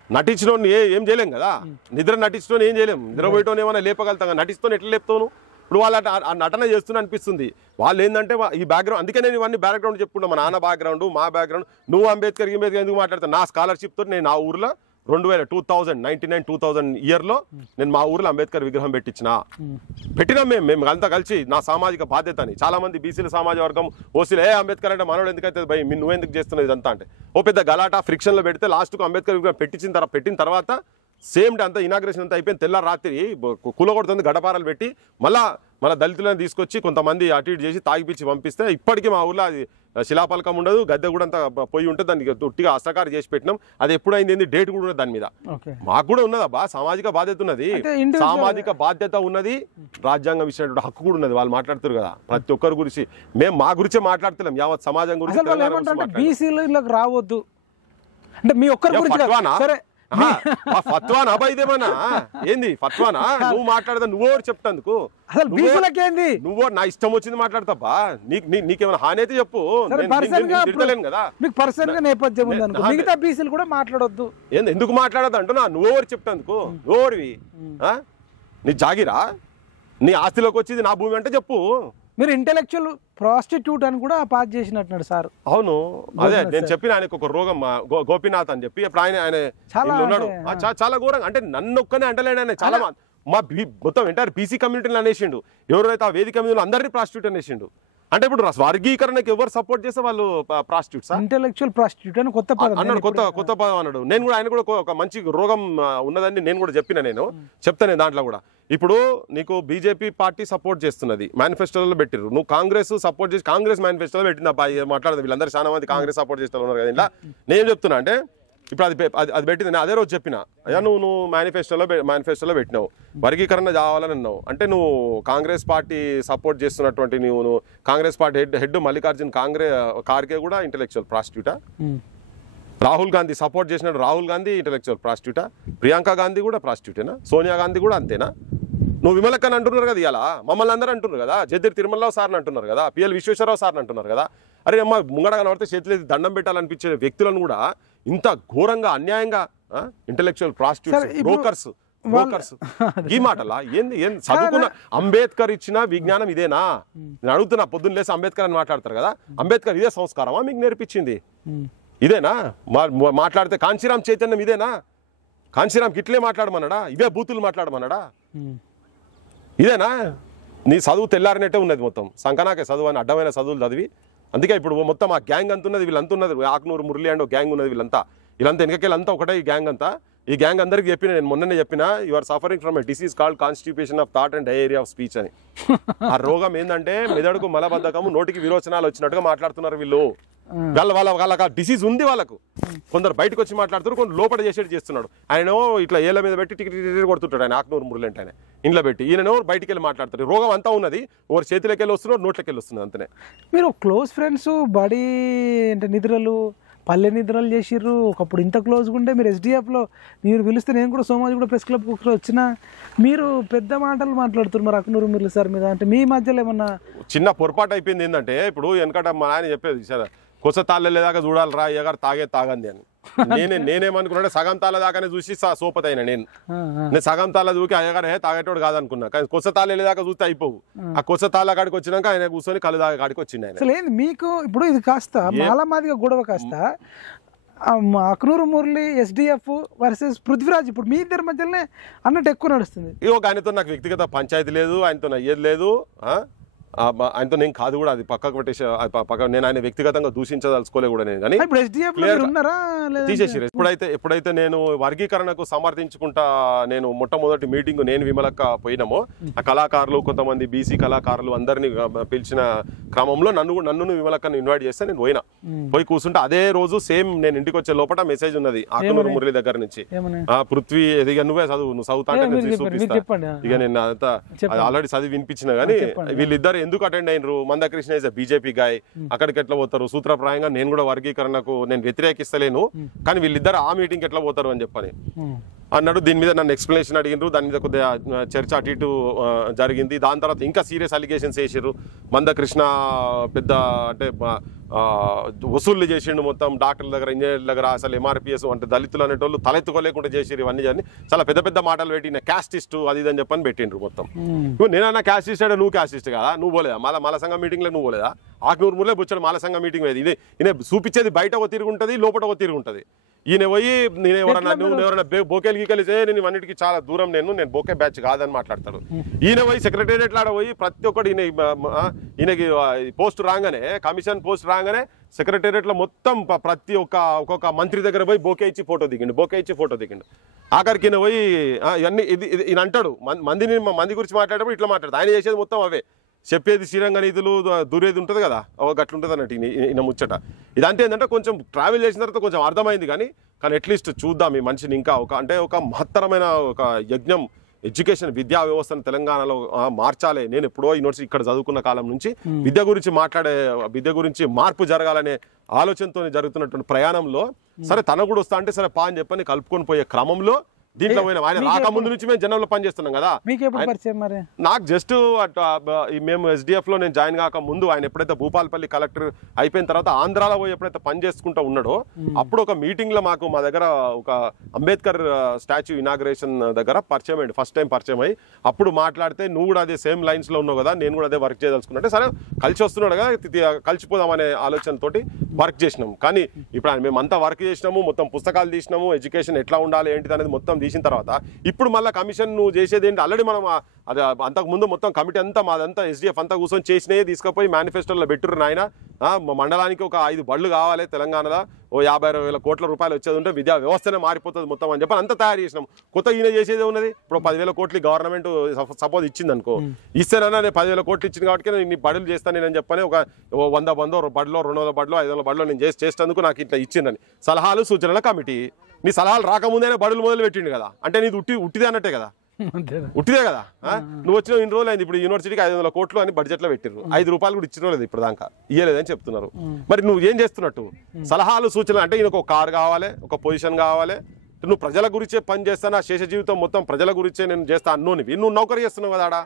నటించడం ఏం చేయలేం కదా. నిద్ర నటించడం ఏం చేయలేం. నిద్రపోయటం ఏమైనా లేపగలుగుతాం. నటిస్తూ ఎట్లా లేపుతాను? ఇప్పుడు వాళ్ళు ఆ నటన చేస్తున్నా అనిపిస్తుంది. వాళ్ళు ఏంటంటే ఈ బ్యాక్గ్రౌండ్, అందుకే నేను ఇవన్నీ బ్యాక్గ్రౌండ్ చెప్పుకుంటా. మా నాన్న బ్యాక్గ్రౌండ్, మా బ్యాక్గ్రౌండ్. నువ్వు అంబేద్కర్ ఎందుకు మాట్లాడతావు? నా స్కాలర్షిప్ తోటి నేను ఆ ఊర్లో 2000 ఇయర్లో నేను మా ఊర్లో అంబేద్కర్ విగ్రహం పెట్టినాం. మేము అంతా కలిసి నా సామాజిక బాధ్యతని. చాలా మంది బీసీల సమాజ వర్గం ఓసీలు అంబేద్కర్ అంటే మనోడు ఎందుకైతే భయ్ నువ్వెందుకు చేస్తున్నావు ఇదంతా అంటే ఓ పెద్ద గలాటా ఫ్రిక్షన్ లో పెడితే లాస్ట్కు అంబేద్కర్ విగ్రహం పెట్టిన తర్వాత సేమ్ డే అంతా ఇనాగ్రేషన్ అంతా అయిపోయిన తెల్లారి రాత్రి కూలగొడుతుంది గడపారాలు పెట్టి మళ్ళా దళితులను తీసుకొచ్చి కొంతమంది అటు ఇటు చేసి తాగిపిచ్చి పంపిస్తే ఇప్పటికీ మా ఊర్లో అది శిలాపలకం ఉండదు, గద్దె కూడా అంతా పోయి ఉంటుంది. దానికి తొట్టిగా హస్తకారు చేసి పెట్టినాం. అది ఎప్పుడైంది డేట్ కూడా ఉన్నది దాని మీద. మాకు కూడా ఉన్నదబ్బా, సామాజిక బాధ్యత ఉన్నది. సామాజిక బాధ్యత ఉన్నది, రాజ్యాంగం ఇచ్చినటువంటి హక్కు కూడా ఉన్నది. వాళ్ళు మాట్లాడుతారు కదా ప్రతి ఒక్కరి గురించి. మేము మా గురించే మాట్లాడుతున్నాం, యావత్ సమాజం గురించి రావద్దు అంటే మీ ఒక్కరి గురించి. ఫత్వానా అబ్బా ఇదేమన్నా? ఏంది ఫత్వానా? నువ్వు మాట్లాడదా? నువ్వెవరు చెప్తాందుకు? నువ్వు నా ఇష్టం వచ్చింది మాట్లాడతావా? నీకేమైనా హాని అయితే చెప్పు. కదా మీకు పర్సనల్ గా నేపథ్యం ఉంది, మిగతా బీసీలు కూడా మాట్లాడొద్దు. ఎందుకు మాట్లాడద్దు అంటున్నా? నువ్వెవరు చెప్తాందుకు? నువ్వెవరివి? నీ జాగిరా, నీ ఆస్తిలోకి వచ్చింది నా భూమి అంటే చెప్పు. మీరు ఇంటెలెక్చువల్ ప్రాస్టిట్యూట్ అని కూడా పాస్ చేసినట్టున్నాడు సార్. అవును, అదే నేను చెప్పిన ఆయనకు ఒక రోగం గోపీనాథ్ అని చెప్పి. ఇప్పుడు ఆయన ఉన్నాడు చాలా ఘోరంగా. అంటే నన్ను ఒక్కనే అంటలేడు ఆయన. చాలా మా మొత్తం ఎంటైర్ బీసీ కమ్యూనిటీని అనేసిండు. ఎవరైతే ఆ వేదిక మీద అందరినీ ప్రాస్టిట్యూట్ అనేసిండు. అంటే ఇప్పుడు వర్గీకరణకి ఎవరు సపోర్ట్ చేస్తే వాళ్ళు ప్రాస్టిట్యూట్స్, ఇంటెలెక్చువల్ ప్రాస్టిట్యూట్ అని కొత్త పదం అన్నాడు. కొత్త పదం అన్నాడు. నేను కూడా ఆయన కూడా ఒక మంచి రోగం ఉన్నదని నేను కూడా చెప్పిన. చెప్తాను దాంట్లో కూడా. ఇప్పుడు నీకు బీజేపీ పార్టీ సపోర్ట్ చేస్తున్నది, మేనిఫెస్టోలో పెట్టిరు. నువ్వు కాంగ్రెస్ సపోర్ట్ చేసి కాంగ్రెస్ మేనిఫెస్టోలో పెట్టింది అబ్బా. మాట్లాడదు వీళ్ళందరూ చాలా మంది కాంగ్రెస్ సపోర్ట్ చేస్తూ ఉన్నారు కదా. ఇలా నేను చెప్తున్నా అంటే ఇప్పుడు అది పెట్టింది. నేను అదే రోజు చెప్పిన, అయ్యా నువ్వు మేనిఫెస్టోలో పెట్టినావు వర్గీకరణ కావాలని అన్నావు. అంటే నువ్వు కాంగ్రెస్ పార్టీ సపోర్ట్ చేస్తున్నటువంటి నువ్వు కాంగ్రెస్ పార్టీ హెడ్ మల్లికార్జున్ ఖార్గే కూడా ఇంటెలెక్చువల్ ప్రాస్టిట్యూటా? రాహుల్ గాంధీ సపోర్ట్ చేసినట్టు రాహుల్ గాంధీ ఇంటెలెక్చువల్ ప్రాస్టిట్యూటా? ప్రియాంక గాంధీ కూడా ప్రాస్టిట్యూటేనా? సోనియా గాంధీ కూడా అంతేనా? నువ్వు విమలక్కని అంటున్నారు కదా, ఇలా మమ్మల్ని అందరూ అంటున్నారు కదా, జడ్జి తిరుమలరావు సార్ని అంటున్నారు కదా, పిఎల్ విశ్వేశ్వరరావు సార్ని అంటున్నారు కదా. అరే అమ్మ ముంగడ కనబడితే చేతులు దండం పెట్టాలనిపించే వ్యక్తులను కూడా ఇంత ఘోరంగా అన్యాయంగా ఇంటెలెక్చువల్ ప్రాస్టిట్యూట్స్ బ్రోకర్స్ ఈ మాటలా ఏంది? చదువుకున్న అంబేద్కర్ ఇచ్చిన విజ్ఞానం ఇదేనా? నేను అడుగుతున్నా. పొద్దున్న లేసి అంబేద్కర్ అని మాట్లాడతారు కదా, అంబేద్కర్ ఇదే సంస్కారమా మీకు నేర్పించింది? ఇదేనా మాట్లాడితే? కాంచీరామ్ చైతన్యం ఇదేనా? కాంచీరామ్కి ఇట్లే మాట్లాడమన్నాడా? ఇవే బూతులు మాట్లాడమన్నాడా? ఇదేనా? నీ చదువు తెల్లారినట్టే ఉన్నది. మొత్తం సంకనాకే చదువు అని అడ్డమైన చదువులు చదివి. అందుకే ఇప్పుడు మొత్తం ఆ గ్యాంగ్ అంతున్నది, వీళ్ళంతున్నది. ఆకునూరు మురళి అండ్ గ్యాంగ్ ఉన్నది. వీళ్ళంతా వెనకకెళ్ళంతా ఒకటే ఈ గ్యాంగ్ అంతా. ఈ గ్యాంగ్ అందరికి చెప్పిన, నేను మొన్ననే చెప్పిన, you are suffering from a disease called constipation of thought and diarrhoea of speech అని. ఆ రోగం ఏంటంటే మెదడుకు మలబద్ధకము, నోటికి విరోచనాలు వచ్చినట్టుగా మాట్లాడుతున్నారు వీళ్ళు. వాళ్ళకి ఆ డిసీజ్ ఉంది వాళ్ళకు. కొందరు బయటకు వచ్చి మాట్లాడుతారు, కొందరు లోపల చేస్తున్నాడు. ఆయనో ఇట్లా ఏళ్ళ మీద పెట్టి టికెట్ కొడుతుంటాడు ఆయన. ఆకునూరు మురళి అంటే ఆయన ఇంట్లో పెట్టి, ఈయనో బయటికి వెళ్ళి మాట్లాడతారు. రోగం అంతా ఉన్నది, ఒకరు చేతిలోకి వెళ్ళి వస్తున్నారు, నోట్లోకి వెళ్ళి వస్తున్నది అంతనే. మీరు క్లోజ్ ఫ్రెండ్స్, బడి అంటే నిద్రలు, పల్లె నిద్రలు చేసిర్రు. ఒకప్పుడు ఇంత క్లోజ్గా ఉంటే మీరు ఎస్డిఎఫ్లో మీరు పిలిస్తే నేను కూడా సోమాజి కూడా ప్రెస్ క్లబ్ వచ్చిన మీరు పెద్ద మాటలు మాట్లాడుతున్నారు మరి అక్నూరు మురళి సార్ మీద. అంటే మీ మధ్యలో ఏమన్నా చిన్న పొరపాటు అయిపోయింది ఏంటంటే, ఇప్పుడు వెనకట మా ఆయన చెప్పేది, కొత్త తాళ్ళేదాకా చూడాలి రా అయ్యగారు తాగంది అని. నేనేమనుకున్నా సగం తాళ దాకానే చూసి సోపతి అయినా నేను సగం తాళ దూకి అయ్యగానే తాగేటోడు కాదనుకున్నా కానీ కొత్త తాళ వెళ్ళేదాకా చూస్తే అయిపోవు ఆ కొత్త తాళ కాడికి వచ్చినాక ఆయన కూర్చొని కళ్ళు దాకా కాడికి వచ్చింది ఆయన. అసలు ఏంది మీకు ఇప్పుడు ఇది కాస్త మాలమాదిగా గొడవ కాస్త అక్నూరు మురళి SDF వర్సెస్ పృథ్వీరాజ్ ఇప్పుడు మీ ఇద్దరి మధ్యలోనే అన్నట్టు ఎక్కువ నడుస్తుంది. ఆయనతో నాకు వ్యక్తిగత పంచాయతీ లేదు, ఆయనతో అయ్యేది లేదు, ఆయనతో నేను కాదు కూడా, అది పక్కకు పెట్టేసి నేను ఆయన వ్యక్తిగతంగా దూషించదలుచుకోలే కూడా నేను. కానీ తీసేసి ఎప్పుడైతే నేను వర్గీకరణకు సమర్థించుకుంటా నేను మొట్టమొదటి మీటింగ్ నేను విమలక్క పోయినామో ఆ కళాకారులు కొంతమంది బీసీ కళాకారులు అందరినీ పిలిచిన క్రమంలో నన్ను విమలక్కను ఇన్వైట్ చేస్తే నేను పోయి కూర్చుంటే అదే రోజు సేమ్ నేను ఇంటికి వచ్చే లోపల మెసేజ్ ఉన్నది ఆకునూరు మురళి దగ్గర నుంచి, పృథ్వీ ఇక నువ్వే చదువు, నువ్వు చదువుతా అంటే చూపిస్తా. ఇక నేను అంతా ఆల్రెడీ చదివి వినిపించిన కానీ వీళ్ళిద్దరు ఎందుకు అటెండ్ అయినరు, మందకృష్ణ ఇస్ బీజేపీ గాయ్, అక్కడికి ఎట్లా పోతారు, సూత్రప్రాయంగా నేను కూడా వర్గీకరణకు నేను వ్యతిరేకిస్తలేను కానీ వీళ్ళిద్దరు ఆ మీటింగ్ ఎట్లా పోతారు అని చెప్పని అన్నాడు. దీని మీద నన్ను ఎక్స్ప్లెనేషన్ అడిగినారు, దాని మీద కొద్దిగా చర్చ అటు ఇటు జరిగింది. దాని తర్వాత ఇంకా సీరియస్ అలిగేషన్స్ వేసారు. మందకృష్ణ పెద్ద అంటే వసూళ్లు చేసిండు మొత్తం డాక్టర్ల దగ్గర, ఇంజనీర్ల దగ్గర, అసలు MRPS అంటే దళితులు అనేటోళ్ళు తలెత్తుకోలేకుండా చేసిరు. ఇవన్నీ చాలా పెద్ద పెద్ద మాటలు పెట్టి క్యాస్టిస్ట్ అది అని చెప్పని పెట్టిండ్రు మొత్తం. నేనన్నా క్యాస్టిస్ట్ అంటే నువ్వు క్యాస్టిస్ట్ కదా, నువ్వు పోలేదా మాల సంఘం మీటింగ్లో, నువ్వు పోలేదా? ఆకునూరు మురళి బొచ్చాడు మాల సంఘం మీటింగ్ మీద. ఈయన చూపించేది బయట ఒక తిరిగి ఉంటుంది, లోపల ఒక తిరిగి ఉంటుంది. ఈయన పోయి నేను ఎవరన్నా బోకేలు గీకలు నేను ఇవన్నిటికీ చాలా దూరం, నేను బోకే బ్యాచ్ కాదని మాట్లాడతాడు. ఈయన పోయి సెక్రటేరియట్ లాడ పోయి ప్రతి ఒక్కటి ఈయనకి పోస్ట్ రాగానే, కమిషన్ పోస్ట్ రాగానే సెక్రటేరియట్ లో మొత్తం ప్రతి ఒక్కొక్క మంత్రి దగ్గర పోయి బోకే ఇచ్చి ఫోటో దిగిండు. ఆఖరికి ఈయన పోయి ఇవన్నీ ఈయన అంటాడు మంది గురించి మాట్లాడేటప్పుడు ఇట్లా మాట్లాడతాడు. ఆయన చేసేది మొత్తం అవే, చెప్పేది శ్రీరంగ నీతులు, దూరేది ఉంటుంది కదా, గట్లుంటుంది అన్నట్టు ఈయన ముచ్చట. ఇదంటే ఏంటంటే కొంచెం ట్రావెల్ చేసిన తర్వాత కొంచెం అర్థమైంది కానీ అట్లీస్ట్ చూద్దాం ఈ మనిషిని ఇంకా ఒక మహత్తరమైన ఒక యజ్ఞం ఎడ్యుకేషన్ విద్యా వ్యవస్థను తెలంగాణలో మార్చాలి. నేను ఎప్పుడో యూనివర్సిటీ ఇక్కడ చదువుకున్న కాలం నుంచి విద్య గురించి మార్పు జరగాలనే ఆలోచనతో జరుగుతున్నటువంటి ప్రయాణంలో సరే తన కూడా వస్తా అంటే సరే పా అని చెప్పని కలుపుకొని పోయే క్రమంలో దీంట్లో పోయినా ఆయన రాకముందు నుంచి మేము జనంలో పనిచేస్తున్నాం కదా. నాకు జస్ట్ మేము SDF లో నేను జాయిన్ కాక ముందు ఆయన ఎప్పుడైతే భూపాలపల్లి కలెక్టర్ అయిపోయిన తర్వాత ఆంధ్రాలో పోయి ఎప్పుడైతే పని చేసుకుంటూ ఉన్నాడో అప్పుడు ఒక మీటింగ్ లో మాకు మా దగ్గర ఒక అంబేద్కర్ స్టాచ్యూ ఇనాగ్రేషన్ దగ్గర పరిచయం అయ్యింది, ఫస్ట్ టైం పరిచయం అయ్యి అప్పుడు మాట్లాడితే నువ్వు కూడా అదే సేమ్ లైన్స్ లో ఉన్నావు కదా, నేను కూడా అదే వర్క్ చేయదలుచుకున్నట్టే సరే కలిసి వస్తున్నాడు కదా కలిసిపోదాం అనే ఆలోచనతోటి వర్క్ చేసినాము. కానీ ఇప్పుడు మేము అంతా వర్క్ చేసినాము, మొత్తం పుస్తకాలు తీసినాము, ఎడ్యుకేషన్ ఎట్లా ఉండాలి ఏంటిది అనేది మొత్తం తీసిన తర్వాత ఇప్పుడు మళ్ళీ కమిషన్ నువ్వు చేసేది ఏంటి, ఆల్రెడీ మనం అది అంతకుముందు మొత్తం కమిటీ అంతా మాదంతా SDF అంతా కూర్చొని చేసినవి తీసుకుపోయి మేనిఫెస్టోలో పెట్టుర్రు నాయన. మండలానికి ఒక 5 బళ్ళు కావాలి తెలంగాణలో, ఓ 50,000 కోట్ల రూపాయలు వచ్చేది ఉంటే విద్యా వ్యవస్థనే మారిపోతుంది మొత్తం అని చెప్పి అంతా తయారు చేసినాం. కొత్త ఈయన చేసేది ఉన్నది. ఇప్పుడు 10,000 కోట్లు గవర్నమెంట్ సపోజ్ ఇచ్చింది అనుకో, ఇస్తేనన్నా నేను 10,000 కోట్లు ఇచ్చింది కాబట్టి నేను ఇన్ని బడులు చేస్తాను నేను చెప్పని ఒక 100 బందో బడిలో 200 బడిలో 500 బడిలో నేను చేసేందుకు నాకు ఇట్లా ఇచ్చిందని సలహాలు సూచనల కమిటీ. నీ సలహాలు రాకముందే బడులు మొదలు పెట్టిండు కదా, అంటే నీది ఉట్టిదే అన్నట్టే కదా, ఉట్టిదే కదా. నువ్వు వచ్చిన ఇన్ని రోజులు అయింది, ఇప్పుడు యూనివర్సిటీకి 500 కోట్లు అని బడ్జెట్ లో పెట్టిర్రు, 5 రూపాయలు కూడా ఇచ్చిన లేదు ఇప్పుడు దాకా ఇయ్యలేదని చెప్తున్నారు. మరి నువ్వు ఏం చేస్తున్నట్టు సలహాలు సూచనలు అంటే ఈయనకు ఒక కారు కావాలి, ఒక పొజిషన్ కావాలి, నువ్వు ప్రజల గురించే పని చేస్తా, నా శేష జీవితం మొత్తం ప్రజల గురించే నేను చేస్తా అన్నోనివి నువ్వు నౌకరీ చేస్తున్నావు కదా ఆడ.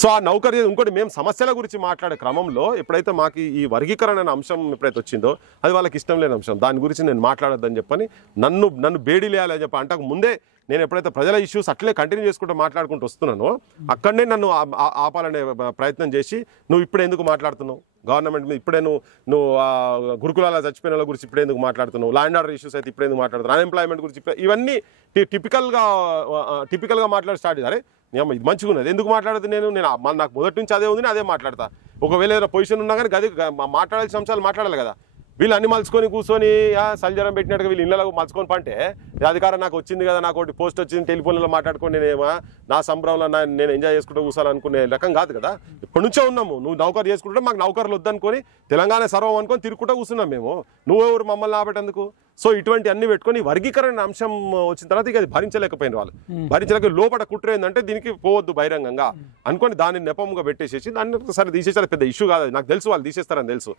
సో ఆ నౌకరీ ఇంకోటి మేము సమస్యల గురించి మాట్లాడే క్రమంలో ఎప్పుడైతే మాకు ఈ వర్గీకరణ అనే అంశం ఎప్పుడైతే వచ్చిందో అది వాళ్ళకి ఇష్టం లేని అంశం, దాని గురించి నేను మాట్లాడొద్దని చెప్పని నన్ను బేడీలేయాలని చెప్పి అంటకు ముందే నేను ఎప్పుడైతే ప్రజల ఇష్యూస్ అట్లే కంటిన్యూ చేసుకుంటూ మాట్లాడుకుంటూ వస్తున్నానో అక్కడనే నన్ను ఆపాలనే ప్రయత్నం చేసి నువ్వు ఇప్పుడే ఎందుకు మాట్లాడుతున్నావు గవర్నమెంట్ మీద, ఇప్పుడే నువ్వు గురుకులాల చచ్చిపోయిన వాళ్ళ గురించి ఇప్పుడే ఎందుకు మాట్లాడుతున్నావు, ల్యాండ్ ఆర్డర్ ఇష్యూస్ అయితే ఇప్పుడే ఎందుకు మాట్లాడుతున్నావు, అన్ఎంప్లాయ్మెంట్ గురించి ఇవన్నీ టిపికల్గా మాట్లాడి స్టార్ట్ చేయాలి. ఇది మంచిగా ఉన్నది ఎందుకు మాట్లాడదు నేను నాకు మొదటి నుంచి అదే ఉంది అదే మాట్లాడతా. ఒకవేళ ఏదైనా పొజిషన్ ఉన్నా కానీ గది మాట్లాడాల్సిన అంశాలు మాట్లాడాలి కదా. వీళ్ళు అన్ని మలుచుకొని కూర్చొని సంజరం పెట్టినట్టుగా వీళ్ళు ఇళ్ళలో మలుచుకొని పంటే అధికారం నాకు వచ్చింది కదా, నాకు ఒకటి పోస్ట్ వచ్చింది, టెలిఫోన్లలో మాట్లాడుకొని నేనేమో నా సంబరంలో నేను ఎంజాయ్ చేసుకుంటూ కూర్చోాలనుకునే రకం కాదు కదా. ఇప్పటి నుంచో ఉన్నాము, నువ్వు నౌకరు చేసుకుంటే మాకు నౌకర్లు వద్దనుకొని తెలంగాణ సర్వం అనుకొని తిరుగుకుంటూ కూర్చున్నాం మేము, నువ్వెవరు మమ్మల్ని ఆపేటందుకు. సో ఇటువంటి అన్ని పెట్టుకొని వర్గీకరణ అంశం వచ్చిన తర్వాత ఇక అది భరించలేకపోయిన వాళ్ళు భరించలేక లోపల కుట్ర ఏంటంటే దీనికి పోవద్దు బహిరంగంగా అనుకొని దాన్ని నెపంగా పెట్టేసేసి దాన్ని సరే తీసేసారు. పెద్ద ఇష్యూ కాదు, నాకు తెలుసు వాళ్ళు తీసేస్తారని తెలుసు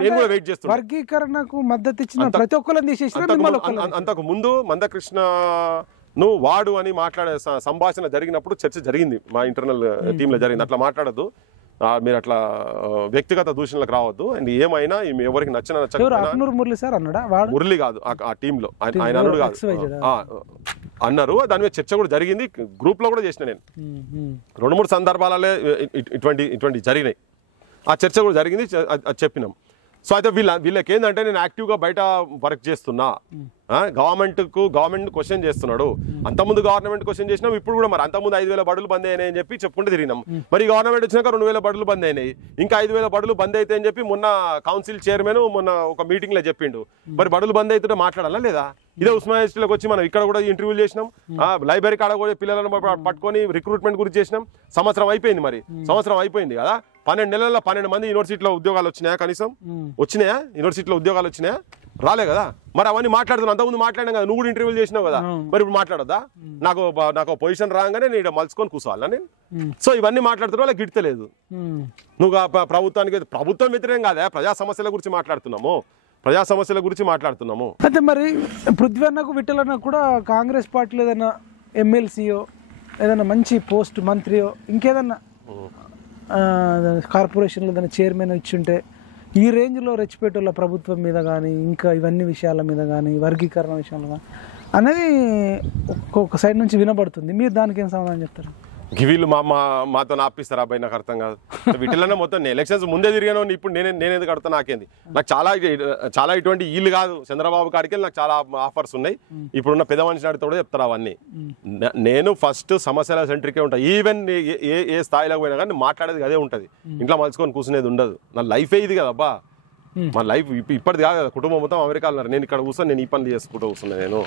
నేను కూడా వెయిట్ చేస్తున్నాను. వర్గీకరణకు మద్దతు ఇచ్చిన ప్రతి ఒక్కరిని తీసేసిన అంతకు ముందు మందకృష్ణ నువ్వు వాడు అని మాట్లాడే సంభాషణ జరిగినప్పుడు చర్చ జరిగింది, మా ఇంటర్నల్ టీంలో జరిగింది. అట్లా మాట్లాడద్దు, మీరు అట్లా వ్యక్తిగత దూషణలకు రావద్దు, అండ్ ఏమైనా ఎవరికి నచ్చకపోయినా మురళి సార్ అన్నాడా? మురళి కాదు ఆ టీంలో ఆయన అనుడు కాదు అన్నారు. దాని మీద చర్చ కూడా జరిగింది, గ్రూప్ లో కూడా చేసిన నేను 2-3 సందర్భాలలో ఇటువంటి జరిగినాయి. ఆ చర్చ కూడా జరిగింది, అది చెప్పినాం. సో అయితే వీళ్ళకి ఏంటంటే నేను యాక్టివ్గా బయట వర్క్ చేస్తున్నా, గవర్నమెంట్ క్వశ్చన్ చేస్తున్నాడు. అంతకుముందు గవర్నమెంట్ క్వశ్చన్ చేసినాం, ఇప్పుడు కూడా మరి అంతకుముందు 5,000 బడులు బంద్ అయినాయి అని చెప్పి చెప్పుకుంటూ తిరిగినాం. మరి గవర్నమెంట్ వచ్చినాక 2,000 బడులు బంద్ అయినాయి, ఇంకా 5,000 బడులు బంద్ అయితే అని చెప్పి మొన్న కౌన్సిల్ చైర్మన్ మొన్న ఒక మీటింగ్ లో చెప్పిండు. మరి బడులు బంద్ అయితే మాట్లాడాలా లేదా? ఇదే ఉస్మానియా యూనివర్సిటీలోకి వచ్చి మనం ఇక్కడ కూడా ఇంటర్వ్యూలు చేసినాం, లైబ్రరీ కాడ కూడా పిల్లలను పట్టుకొని రిక్రూట్మెంట్ గురించి చేసినాం. సంవత్సరం అయిపోయింది, మరి సంవత్సరం అయిపోయింది కదా, 12 నెలల్లో 12 మంది యూనివర్సిటీలో ఉద్యోగాలు వచ్చినాయా? కనీసం వచ్చినాయా? యూనివర్సిటీలో ఉద్యోగాలు వచ్చినాయా? రాలే కదా. మరి అవన్నీ మాట్లాడుతున్నాను, అంతకుముందు మాట్లాడాం కదా, నువ్వు కూడా ఇంటర్వ్యూలు చేసినావు కదా, మరి ఇప్పుడు మాట్లాడొద్దా? నాకు పొజిషన్ రాగానే నేను మలుచుకొని కూర్చోవాలా నేను? సో ఇవన్నీ మాట్లాడుతున్నా వాళ్ళకి గిడతలేదు. నువ్వు ప్రభుత్వం వ్యతిరేకం కాదా, ప్రజా సమస్యల గురించి మాట్లాడుతున్నాము, ప్రజా సమస్యల గురించి మాట్లాడుతున్నాము. అయితే మరి పృథ్వీ అన్నకు విఠలన్నకు కూడా కాంగ్రెస్ పార్టీలో ఏదైనా ఎమ్మెల్సీయో ఏదైనా మంచి పోస్ట్ మంత్రియో ఇంకేదన్నా కార్పొరేషన్లో ఏదైనా చైర్మన్ ఇచ్చుంటే ఈ రేంజ్లో రెచ్చిపెట్టేళ్ళ ప్రభుత్వం మీద కానీ ఇంకా ఇవన్నీ విషయాల మీద కానీ వర్గీకరణ విషయంలో కానీ అనేది ఒక్కొక్క సైడ్ నుంచి వినబడుతుంది. మీరు దానికి ఏం సమాధానం చెప్తారు? వీళ్ళు మాతో ఆపిస్తారు అబ్బాయి, నాకు అర్థం కాదు. వీటిలోనే మొత్తం నేను ఎలక్షన్స్ ముందే తిరిగాను, ఇప్పుడు నేను ఎందుకు కడతా? నాకేంది? నాకు చాలా ఇటువంటి వీళ్ళు కాదు, చంద్రబాబు కాడికి నాకు చాలా ఆఫర్స్ ఉన్నాయి. ఇప్పుడున్న పెద్ద మనిషి నాడితో కూడా చెప్తారు అవన్నీ. నేను ఫస్ట్ సమస్యల సెంట్రికే ఉంటా. ఈవెన్ ఏ స్థాయిలోకి పోయినా కానీ మాట్లాడేది అదే ఉంటుంది, ఇంట్లో మలుచుకొని కూర్చునేది ఉండదు. నా లైఫే ఇది కదా అబ్బా, మా లైఫ్ ఇప్పటిది కాదు కదా. కుటుంబం మొత్తం అమెరికాలో ఉన్నారు, నేను ఇక్కడ కూర్చొని నేను ఈ పనులు చేసుకుంటూ కూర్చున్నా. నేను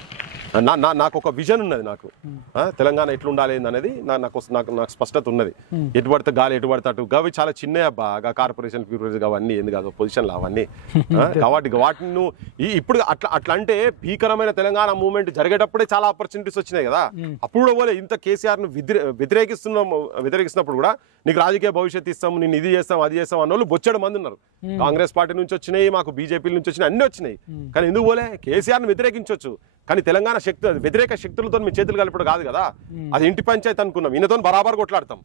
నాకు ఒక విజన్ ఉన్నది, నాకు తెలంగాణ ఎట్లుండాలి అనేది నాకు స్పష్టత ఉన్నది. ఎటు పడితే గాలి ఎటు పడితే అటు అవి చాలా చిన్న అబ్బా, కార్పొరేషన్ అవన్నీ ఎందుకు కాదు పొజిషన్లు అవన్నీ. కాబట్టి వాటిని నువ్వు ఇప్పుడు అట్లా అంటే భీకరమైన తెలంగాణ మూవ్మెంట్ జరిగేటప్పుడే చాలా ఆపర్చునిటీస్ వచ్చినాయి కదా. అప్పుడు కూడా పోలే ఇంత కేసీఆర్ ను వ్యతిరేకిస్తున్నప్పుడు కూడా నీకు రాజకీయ భవిష్యత్తు ఇస్తాము, నేను ఇది చేస్తాం అది చేస్తాం అన్న వాళ్ళు బొచ్చడు మంది ఉన్నారు. కాంగ్రెస్ పార్టీ నుంచి వచ్చినాయి, మాకు బీజేపీ నుంచి వచ్చినాయి, అన్ని వచ్చినాయి. కానీ ఎందుకు పోలే? కేసీఆర్ ను వ్యతిరేకించవచ్చు, కానీ తెలంగాణ వ్యతిరేక శక్తులతో మీ చేతులు కలిపడం కాదు కదా. అది ఇంటి పంచాయతీ అనుకున్నాం, ఈయనతో బరాబర్ కొట్లాడతాం,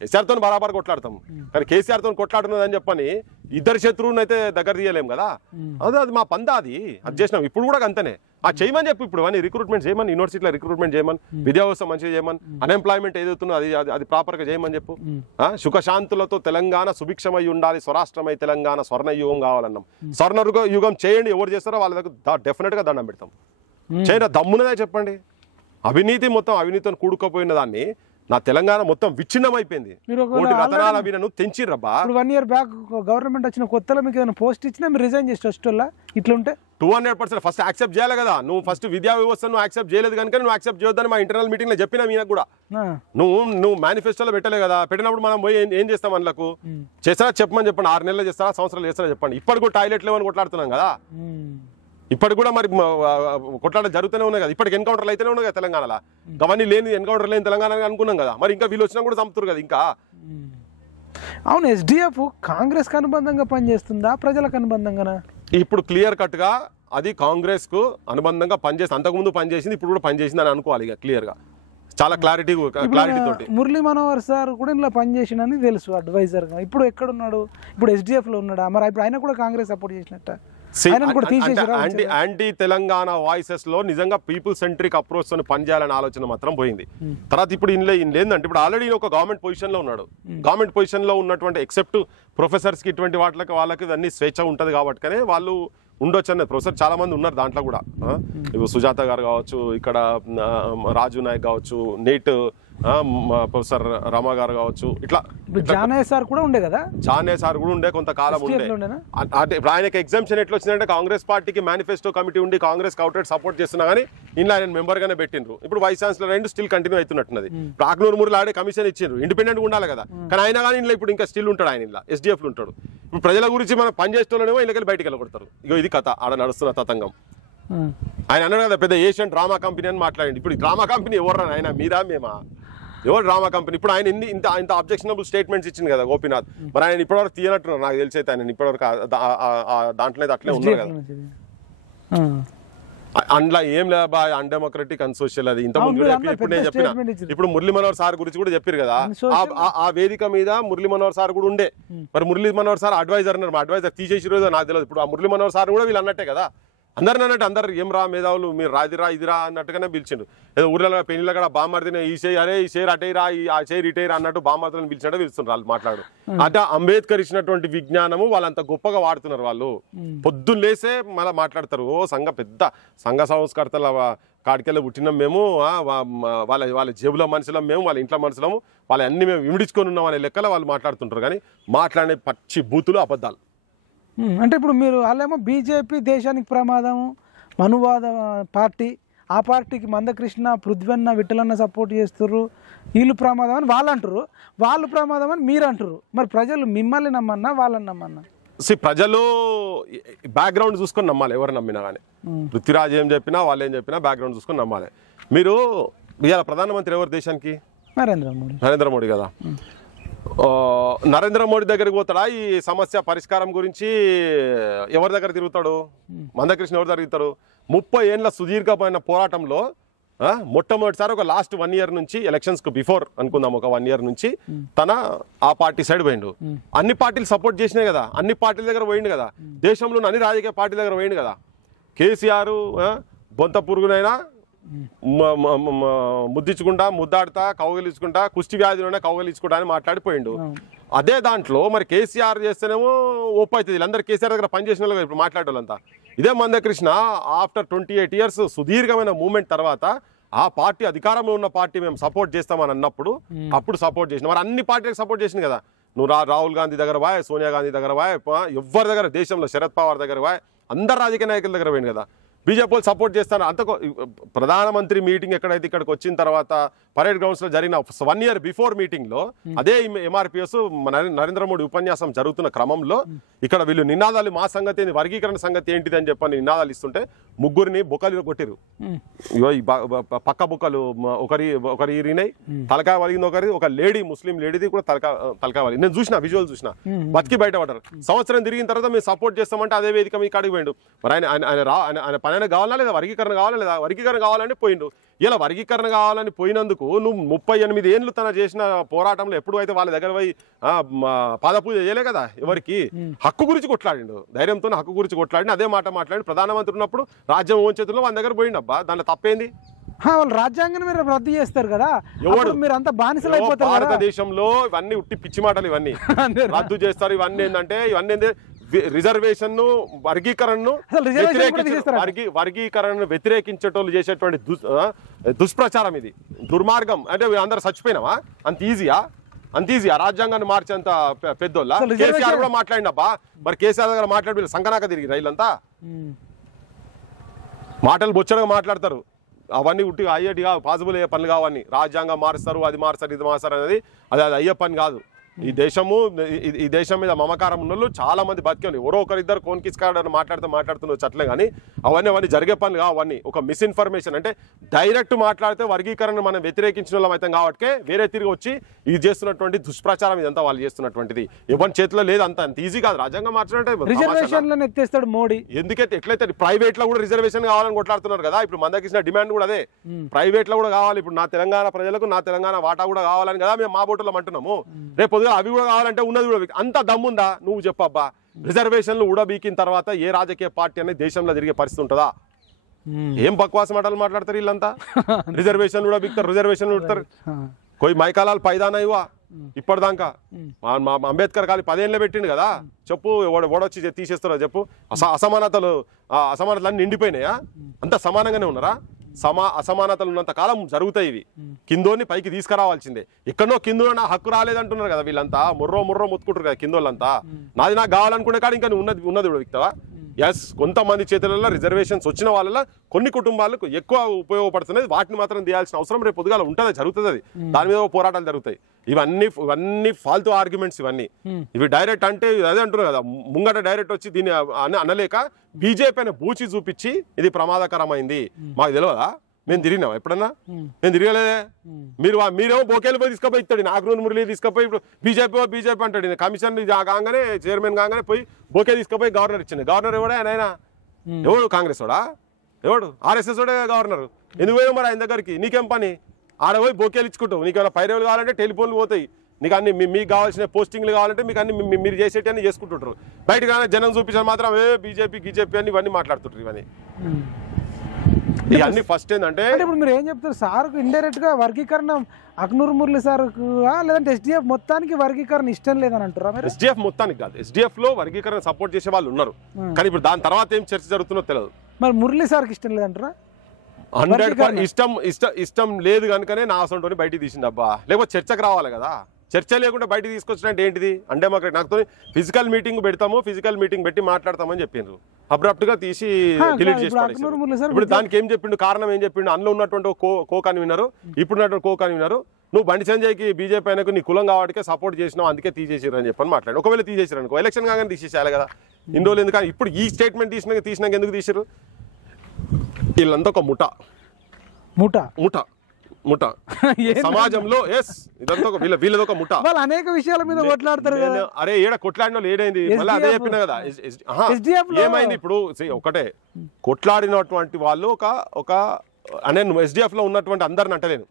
కేసీఆర్ తో బరాబర్ కొట్లాడతాం. కానీ కేసీఆర్ తో కొట్లాడుతున్నదని చెప్పని ఇద్దరు శత్రువుని అయితే దగ్గర తీయలేం కదా. అది మా పందా, అది చేసినాం. ఇప్పుడు కూడా అంతనే చేయమని చెప్పు. ఇప్పుడు అని రిక్రూట్మెంట్ చేయమని, యూనివర్సిటీలో రిక్రూట్మెంట్ చేయమని, విద్యా వ్యవస్థ మంచిగా చేయమని, అన్ఎంప్లాయ్మెంట్ ఏదవుతుందో అది ప్రాపర్ గా చేయమని చెప్పు. సుఖశాంతులతో తెలంగాణ సుభిక్షమై ఉండాలి, స్వరాష్ట్రమై తెలంగాణ స్వర్ణ యుగం కావాలన్నాం. స్వర్ణ యుగం చేయండి, ఎవరు చేస్తారో వాళ్ళ దగ్గర డెఫినెట్ గా దండం పెడతాం. చేయరా దమ్మునదే చెప్పండి. అవినీతితో కూడుకుపోయిన దాన్ని నా తెలంగాణ మొత్తం విచ్ఛిన్నం అయిపోయింది. తెంచిర్రబ్బా. 1 year బ్యాక్ గవర్నమెంట్ వచ్చిన కొత్తలో మీకు ఏదైనా పోస్ట్ ఇచ్చినా మీరు రిజైన్ చేసి వచ్చేటోళ్ళ ఇట్లుంటే 200% ఫస్ట్ యాక్సెప్ట్ చేయాలి కదా. నువ్వు ఫస్ట్ విద్యా వ్యవస్థను యాక్సెప్ట్ చేయలేదు కనుక నువ్వు యాక్సెప్ట్ చేయొద్దని మా ఇంటర్నల్ మీటింగ్ లో చెప్పినా మీనకు కూడా. నువ్వు మేనిఫెస్టోలో పెట్టలే కదా, పెట్టినప్పుడు మనం పోయి ఏం చేస్తాం అందులకు? చేస్తారా చెప్పమని చెప్పండి, 6 నెలలు చేస్తారా, సంవత్సరాలు చేస్తారా చెప్పండి. ఇప్పటికి కూడా టాయిలెట్ లేవని కొట్లాడుతున్నాం కదా, ఇప్పటికి కూడా మరి కొట్లాట జరుగుతూనే ఉన్నాయి కదా. ఇప్పటికి ఎన్కౌంటర్లు అయితేనే ఉన్నాయి కదా తెలంగాణలో. అవన్నీ లేని ఎన్కౌంటర్ లేని తెలంగాణ అనుకున్నాం కదా, మరి ఇంకా వీళ్ళు వచ్చినా కూడా చంపుతారు కదా ఇంకా. అవును, ఎస్డిఎఫ్ కాంగ్రెస్ కు అనుబంధంగా పనిచేస్తుందా, ప్రజలకు అనుబంధంగా? ఇప్పుడు క్లియర్ కట్ గా అది కాంగ్రెస్ కు అనుబంధంగా పనిచేస్తుంది, అంతకుముందు పనిచేసింది, ఇప్పుడు కూడా పనిచేసింది అని అనుకోవాలి ఇక క్లియర్ గా, చాలా క్లారిటీ తోటి. మురళీ మనోహర్ సార్ కూడా ఇంట్లో పనిచేసిండని తెలుసు అడ్వైజర్ గా. ఇప్పుడు ఎక్కడున్నాడు? ఇప్పుడు ఎస్డిఎఫ్ లో ఉన్నాడా? మరి ఇప్పుడు ఆయన కూడా కాంగ్రెస్ సపోర్ట్ చేసినట్ట? యాంటీ తెలంగాణ వాయిసెస్ లో నిజంగా పీపుల్ సెంట్రిక్ అప్రోచ్ తో పనిచేయాలనే ఆలోచన మాత్రం పోయింది. తర్వాత ఇప్పుడు ఏంటంటే ఇప్పుడు ఆల్రెడీ ఒక గవర్నమెంట్ పొజిషన్ లో ఉన్నాడు. గవర్నమెంట్ పొజిషన్ లో ఉన్నటువంటి ఎక్సెప్ట్ ప్రొఫెసర్స్ కి ఇటువంటి వాళ్ళకి అన్ని స్వేచ్ఛ ఉంటది కాబట్టి వాళ్ళు ఉండొచ్చు అన్నది. ప్రొఫెసర్ చాలా మంది ఉన్నారు దాంట్లో కూడా, సుజాత గారు కావచ్చు, ఇక్కడ రాజు నాయక్ కావచ్చు, నీట్ ప్రొఫెసర్ రామా గారు కావచ్చు, ఇట్లా జానయ్య సార్ కూడా ఉండే కదా. జానయ్య సార్ కూడా ఉండే, కొంతకాలం ఉండే. అంటే ఇప్పుడు ఆయనకి ఎగ్జామ్షన్ ఎట్లా వచ్చిందంటే కాంగ్రెస్ పార్టీకి మేనిఫెస్టో కమిటీ ఉండి కాంగ్రెస్ అవుట్లెట్ సపోర్ట్ చేస్తున్నా కానీ ఇంట్లో ఆయన మెంబర్ గానే పెట్టిండ్రు. ఇప్పుడు వైస్ ఛాన్సలర్ రెండు స్టిల్ కంటిన్యూ అవుతున్నట్టున్నది. ఆగ్నూరు మురళి ఆడే కమిషన్ ఇచ్చిండ్రు, ఇండిపెండెంట్ ఉండాలి కదా. కానీ ఆయన కానీ ఇంట్లో ఇప్పుడు ఇంకా స్టిల్ ఉంటాడు, ఆయన ఇలా ఎస్డిఎఫ్ లో ఉంటాడు. ఇప్పుడు ప్రజల గురించి మనం పనిచేస్తూనేమో ఇళ్ళకి బయటకు వెళ్ళగొడతారు. ఇగో ఇది కథ ఆడ నడుస్తున్న తతంగం. ఆయన అన్నాడు కదా పెద్ద ఏషియన్ డ్రామా కంపెనీ అని మాట్లాడండి. ఇప్పుడు డ్రామా కంపెనీ ఎవరు? ఆయన మీరా మేమా? ఎవరు డ్రామా కంపెనీ? ఇప్పుడు ఆయన ఇంత అబ్జెక్షనబుల్ స్టేట్మెంట్స్ ఇచ్చింది కదా గోపీనాథ్, మరి ఆయన ఇప్పటివరకు తీయనట్టున్నారు నాకు తెలిసి. అయితే ఆయన ఇప్పటివరకు దాంట్లో అట్లే ఉన్నారు కదా. అందులో ఏం లేబా అన్డెమోక్రటిక్ అన్సోషల్ అది ఇంత ముందు ఇప్పుడు నేను చెప్పిన ఇప్పుడు మురళీ మనోహర్ సార్ గురించి కూడా చెప్పారు కదా ఆ వేదిక మీద మురళీ మనోహర్ సార్ కూడా ఉండే మరి మురళీ మనోహర్ సార్ అడ్వైజర్ అన్నారు అడ్వైజర్ తీసేసి రోజు నాకు తెలియదు ఇప్పుడు ఆ మురళీ మనోహర్ సార్ కూడా వీళ్ళు అన్నట్టే కదా అందరిని అన్నట్టు అందరు ఏం రా మేధావులు మీరు రాదిరా ఇదిరా అన్నట్టుగానే పిలిచిండు ఏదో ఊర్లలో పెళ్లిలో కూడా బామ్మర్దిని ఈ చేయి అరే ఈ చేరు అటైరా ఆ చేరు ఇటైరా అన్నట్టు బామ్మర్దులను పిలిచినట్టు పిలుస్తున్నారు వాళ్ళు మాట్లాడు అంటే అంబేద్కర్ ఇచ్చినటువంటి విజ్ఞానము వాళ్ళంత గొప్పగా వాడుతున్నారు వాళ్ళు పొద్దున్న లేసే మళ్ళీ మాట్లాడతారు ఓ పెద్ద సంఘ సంస్కర్తల కాడికెళ్ళి పుట్టినాం మేము వాళ్ళ జేబులో మనుషులం మేము వాళ్ళ ఇంట్లో మనుషులము వాళ్ళ అన్ని మేము ఇమిడించుకొని ఉన్నాం అనే లెక్కలో వాళ్ళు మాట్లాడుతుంటారు కానీ మాట్లాడే పచ్చి బూతులు అబద్ధాలు అంటే ఇప్పుడు మీరు వాళ్ళేమో బీజేపీ దేశానికి ప్రమాదము మనువాద పార్టీ ఆ పార్టీకి మందకృష్ణ పృథ్వన్న విఠలన్న సపోర్ట్ చేస్తుర్రు వీళ్ళు ప్రమాదం అని వాళ్ళు అంటారు వాళ్ళు ప్రమాదం అని మీరు అంటారు మరి ప్రజలు మిమ్మల్ని నమ్మన్నా వాళ్ళని నమ్మన్నా ప్రజలు బ్యాక్గ్రౌండ్ చూసుకొని నమ్మాలి ఎవరు నమ్మినా కానీ పృథ్వీరాజ్ ఏం చెప్పినా వాళ్ళు ఏం చెప్పినా బ్యాక్గ్రౌండ్ చూసుకొని నమ్మాలి మీరు ఇవాళ ప్రధానమంత్రి ఎవరు దేశానికి నరేంద్ర మోడీ కదా నరేంద్ర మోడీ దగ్గరికి పోతాడా ఈ సమస్య పరిష్కారం గురించి ఎవరి దగ్గర తిరుగుతాడు మందకృష్ణ ఎవరి దగ్గర తిరుగుతారు 30 ఏళ్ళ సుదీర్ఘమైన పోరాటంలో మొట్టమొదటిసారి ఒక లాస్ట్ 1 year నుంచి ఎలక్షన్స్ కు బిఫోర్ అనుకుందాం ఒక 1 year నుంచి తన ఆ పార్టీ సైడ్ పోయిండు అన్ని పార్టీలు సపోర్ట్ చేసినాయి కదా అన్ని పార్టీల దగ్గర పోయిండు కదా దేశంలో అన్ని రాజకీయ పార్టీల దగ్గర పోయిండు కదా కేసీఆర్ బొంత పురుగునైనా ముద్దించుకుంటా ముద్దాడుతా కౌగలించుకుంటా కుష్టి వ్యాధిలోనే కౌగలించుకుంటా అని మాట్లాడిపోయిండు అదే దాంట్లో మరి కేసీఆర్ చేస్తేనేమో ఓపు అవుతుంది వీళ్ళందరూ కేసీఆర్ దగ్గర పనిచేసిన వాళ్ళు ఇప్పుడు మాట్లాడేవాళ్ళంతా ఇదే మందకృష్ణ ఆఫ్టర్ 28 years సుదీర్ఘమైన మూమెంట్ తర్వాత ఆ పార్టీ అధికారంలో ఉన్న పార్టీ మేము సపోర్ట్ చేస్తామని అన్నప్పుడు అప్పుడు సపోర్ట్ చేసిన మరి అన్ని పార్టీలకు సపోర్ట్ చేసింది కదా నువ్వు రాహుల్ గాంధీ దగ్గర వాయ్ సోనియా గాంధీ దగ్గర వాయ్ ఎవరి దగ్గర దేశంలో శరద్ పవార్ దగ్గర వాయ్ అందరు రాజకీయ నాయకుల దగ్గర పోయింది కదా బీజేపీ వాళ్ళు సపోర్ట్ చేస్తాను అంత ప్రధానమంత్రి మీటింగ్ ఎక్కడైతే ఇక్కడికి వచ్చిన తర్వాత పరేడ్ గ్రౌండ్స్ లో జరిగిన 1 year బిఫోర్ మీటింగ్ లో అదే ఎంఆర్పిఎస్ నరేంద్ర మోడీ ఉపన్యాసం జరుగుతున్న క్రమంలో ఇక్కడ వీళ్ళు నినాదాలు మా సంగతి ఏంటి వర్గీకరణ సంగతి ఏంటిది అని చెప్పని నినాదాలు ఇస్తుంటే ముగ్గురిని బుక్కలు కొట్టిరు పక్క బుక్కలు ఒకరి ఇరినాయి తలకాయ వలిగింది ఒక లేడీ ముస్లిం లేడీది కూడా తలకాయ వలిగింది నేను చూసిన విజువల్ చూసిన బతికి బయటపడ్డారు సంవత్సరం తిరిగిన తర్వాత మేము సపోర్ట్ చేస్తామంటే అదే వేదిక మీకు అడిగి పోయిండు మరి ఆయన పని కావాలా లేదా వర్గీకరణ కావాలా లేదా వర్గీకరణ కావాలని పోయిండు ఇలా వర్గీకరణ కావాలని పోయినందుకు నువ్వు 38 ఏళ్ళు తన చేసిన పోరాటంలో ఎప్పుడు అయితే వాళ్ళ దగ్గర పోయి పాదపూజ చేయలే కదా ఎవరికి హక్కు గురించి కొట్లాడిండు ధైర్యంతో హక్కు గురించి కొట్లాడి అదే మాట మాట్లాడి ప్రధానమంత్రి ఉన్నప్పుడు రాజ్యం ఓన్ చేతుల్లో వాళ్ళ దగ్గర పోయిండబ్బా దాంట్లో తప్పేంది వాళ్ళు రాజ్యాంగం మీరు రద్దు చేస్తారు కదా ఎవడు మీరు అంతా బానిసలు అయిపోతారు భారతదేశంలో ఇవన్నీ ఉట్టి పిచ్చి మాటలు ఇవన్నీ రద్దు చేస్తారు ఇవన్నీ ఏంటంటే ఇవన్నీ రిజర్వేషన్ వర్గీకరణను వ్యతిరేకించేటోళ్ళు చేసేటువంటి దుష్ప్రచారం ఇది దుర్మార్గం అంటే అందరు చచ్చిపోయినావా అంత ఈజీయా రాజ్యాంగాన్ని మార్చేంత పెద్దోళ్ళ కేసీఆర్ కూడా మాట్లాడినబ్బా మరి కేసీఆర్ దగ్గర మాట్లాడి సంకనాక తిరిగి రైళ్ళంతా మాటలు బొచ్చడగా మాట్లాడతారు అవన్నీ ఉట్టి అయ్యేటిగా పాసిబుల్ అయ్యే పనులు కావని రాజ్యాంగం మారుస్తారు అది మారుస్తారు ఇది మారుస్తారు అనేది అది అయ్యే పని కాదు ఈ దేశం మీద మమకారం ఉన్న చాలా మంది బతికే ఎవరో ఒకరిద్దరు కోన్కిస్కాడని మాట్లాడుతున్నారు అట్లే కానీ అవన్నీ జరిగే పనులు అవన్నీ ఒక మిస్ఇన్ఫర్మేషన్ అంటే డైరెక్ట్ మాట్లాడితే వర్గీకరణ మనం వ్యతిరేకించిన వాళ్ళం అయితే కాబట్టి వేరే తిరిగి వచ్చి ఇది చేస్తున్నటువంటి దుష్ప్రచారం ఇదంతా వాళ్ళు చేస్తున్నటువంటిది ఎవరి చేతిలో లేదు అంత ఈజీ కాదు రాజ్యాంగం మార్చినట్టే ఎత్తేస్తాడు మోడీ ఎందుకైతే ఎట్లయితే ప్రైవేట్ లో కూడా రిజర్వేషన్ కావాలని కొట్లాడుతున్నారు కదా ఇప్పుడు మందకిసిన డిమాండ్ కూడా అదే ప్రైవేట్ లో కూడా కావాలి ఇప్పుడు నా తెలంగాణ ప్రజలకు నా తెలంగాణ వాటా కూడా కావాలని కదా మేము మా బోటులో అంటున్నాము రేపు అవి కూడా కావాలంటే ఉన్నది కూడా అంత దమ్ముందా నువ్వు చెప్పబ్బా రిజర్వేషన్లు ఉడబీకిన తర్వాత ఏ రాజకీయ పార్టీ అనేది దేశంలో తిరిగే పరిస్థితి ఉంటుందా ఏం బక్వాస మాటలు మాట్లాడతారు వీళ్ళంతా రిజర్వేషన్లు ఉడబీక్తారు రిజర్వేషన్లు ఉడతారు కొయి మైకాలాలు పైదానా ఇవా ఇప్పటిదాకా అంబేద్కర్ కాలి 10 ఏళ్ళు పెట్టిండు కదా చెప్పు ఓడొచ్చి తీసేస్తారో చెప్పు అసమానతలు అన్ని నిండిపోయినాయా అంత సమానంగానే ఉన్నారా అసమానతలు ఉన్నంత కాలం జరుగుతాయి ఇవి కిందోని పైకి తీసుకురావాల్సిందే ఎక్కడో కిందో నా హక్కు రాలేదంటున్నారు కదా వీళ్ళంతా ముర్రో ముట్టుకుంటారు కదా కిందోళ్ళంతా నాది నాకు కావాలనుకునే కాదు ఇంకా ఉన్నది కూడా విక్తావా ఎస్ కొంతమంది చేతులలో రిజర్వేషన్స్ వచ్చిన వాళ్ళ కొన్ని కుటుంబాలకు ఎక్కువ ఉపయోగపడుతున్నది వాటిని మాత్రం తీయాల్సిన అవసరం రేపు పొద్దుగాల ఉంటుంది జరుగుతుంది అది దాని మీద పోరాటాలు జరుగుతాయి ఇవన్నీ ఫాల్తూ ఆర్గ్యుమెంట్స్ ఇవి డైరెక్ట్ అంటే అదే అంటున్నారు కదా ముంగట డైరెక్ట్ వచ్చి దీన్ని అనలేక బీజేపీ అనే బూచి చూపించి ఇది ప్రమాదకరమైంది మాకు తెలియదా మేము తిరిగినాం ఎప్పుడన్నా నేను తిరగలేదే మీరేమో బోకేలు పోయి తీసుకుపోయి ఇస్తాడు నాగనూరు మురళి తీసుకుపోయి ఇప్పుడు బీజేపీ అంటాడు కమిషన్ కాగానే చైర్మన్ కాగానే పోయి బోకే తీసుకుపోయి గవర్నర్ ఇచ్చింది గవర్నర్ ఎవడా ఆయన ఎవడు కాంగ్రెస్ వాడా ఎవడు ఆర్ఎస్ఎస్ గవర్నర్ ఎందుకు పోయావు మరి ఆయన దగ్గరికి? నీకేం పని? ఆడ పోయి బొకేలు ఇచ్చుకుంటావు. నీకు ఏమైనా పైరవులు కావాలంటే టెలిఫోన్లు పోతాయి, నీకు అన్ని మీకు కావాల్సిన పోస్టింగ్లు కావాలంటే మీకు అన్ని మీరు చేసేటి అన్ని చేసుకుంటుంటారు. బయటకు రాని జనం చూపించాలి మాత్రం బీజేపీ అని ఇవన్నీ మాట్లాడుతుంటారు. ఇవన్నీ ఇవన్నీ ఫస్ట్ ఏంటంటే ఇప్పుడు మీరు ఏం చెప్తారు? సార్కు ఇండైరెక్ట్ గా వర్గీకరణ అక్నూర్ మురళి సార్కు లేదంటే ఎస్డిఎఫ్ మొత్తానికి వర్గీకరణ ఇష్టం లేదని అంటారా? ఎస్డిఎఫ్ మొత్తానికి కాదు, ఎస్డిఎఫ్ లో వర్గీకరణ సపోర్ట్ చేసే వాళ్ళు ఉన్నారు, కానీ ఇప్పుడు దాని తర్వాత ఏం చర్చ జరుగుతుందో తెలియదు. మరి మురళి సార్కి ఇష్టం లేదంటారా? 100% ఇష్టం లేదు కనుకనే నా అసలు బయటికి తీసింది అబ్బా. లేకపోతే చర్చకు రావాలి కదా. చర్చ లేకుండా బయటికి తీసుకొచ్చినట్టు ఏంటిది? అంటే మాకు నాతో ఫిజికల్ మీటింగ్ పెడతాము, ఫిజికల్ మీటింగ్ పెట్టి మాట్లాడతామని చెప్పిండ్రు. అబ్రప్ట్ గా తీసి డిలీట్ చేసి ఇప్పుడు దానికి ఏం చెప్పిండు? కారణం ఏం చెప్పిండు? అందులో ఉన్నటువంటి కో కన్వీనర్, ఇప్పుడున్నటువంటి కో కన్వీనర్, నువ్వు బండి సంజయ్కి బీజేపీ ఆయనకు నీ కులం కాబట్టి సపోర్ట్ చేసినావు, అందుకే తీసేసారు అని చెప్పని మాట్లాడు. ఒకవేళ తీసేసారు అనుకో, ఎలక్షన్ కాగానే తీసేసేయాలి కదా. ఇన్ని రోజులు ఎందుకు? ఇప్పుడు ఈ స్టేట్మెంట్ తీసినాక ఎందుకు తీసారు? వీళ్ళంతా ఒక ముఠ సమాజంలో. ఎస్, ఇదంతా వీళ్ళది ఒక ముఠ. వాళ్ళు అనేక విషయాల మీద కొట్లాడతారు. అరే ఏడ కొట్లాడిన వాళ్ళు ఏడైంది? మళ్ళీ అదే చెప్పినా కదా. ఏమైంది ఇప్పుడు? ఒకటే కొట్లాడినటువంటి వాళ్ళు ఒక నేను ఎస్డిఎఫ్ లో ఉన్నటువంటి అందరిని అంటలేను,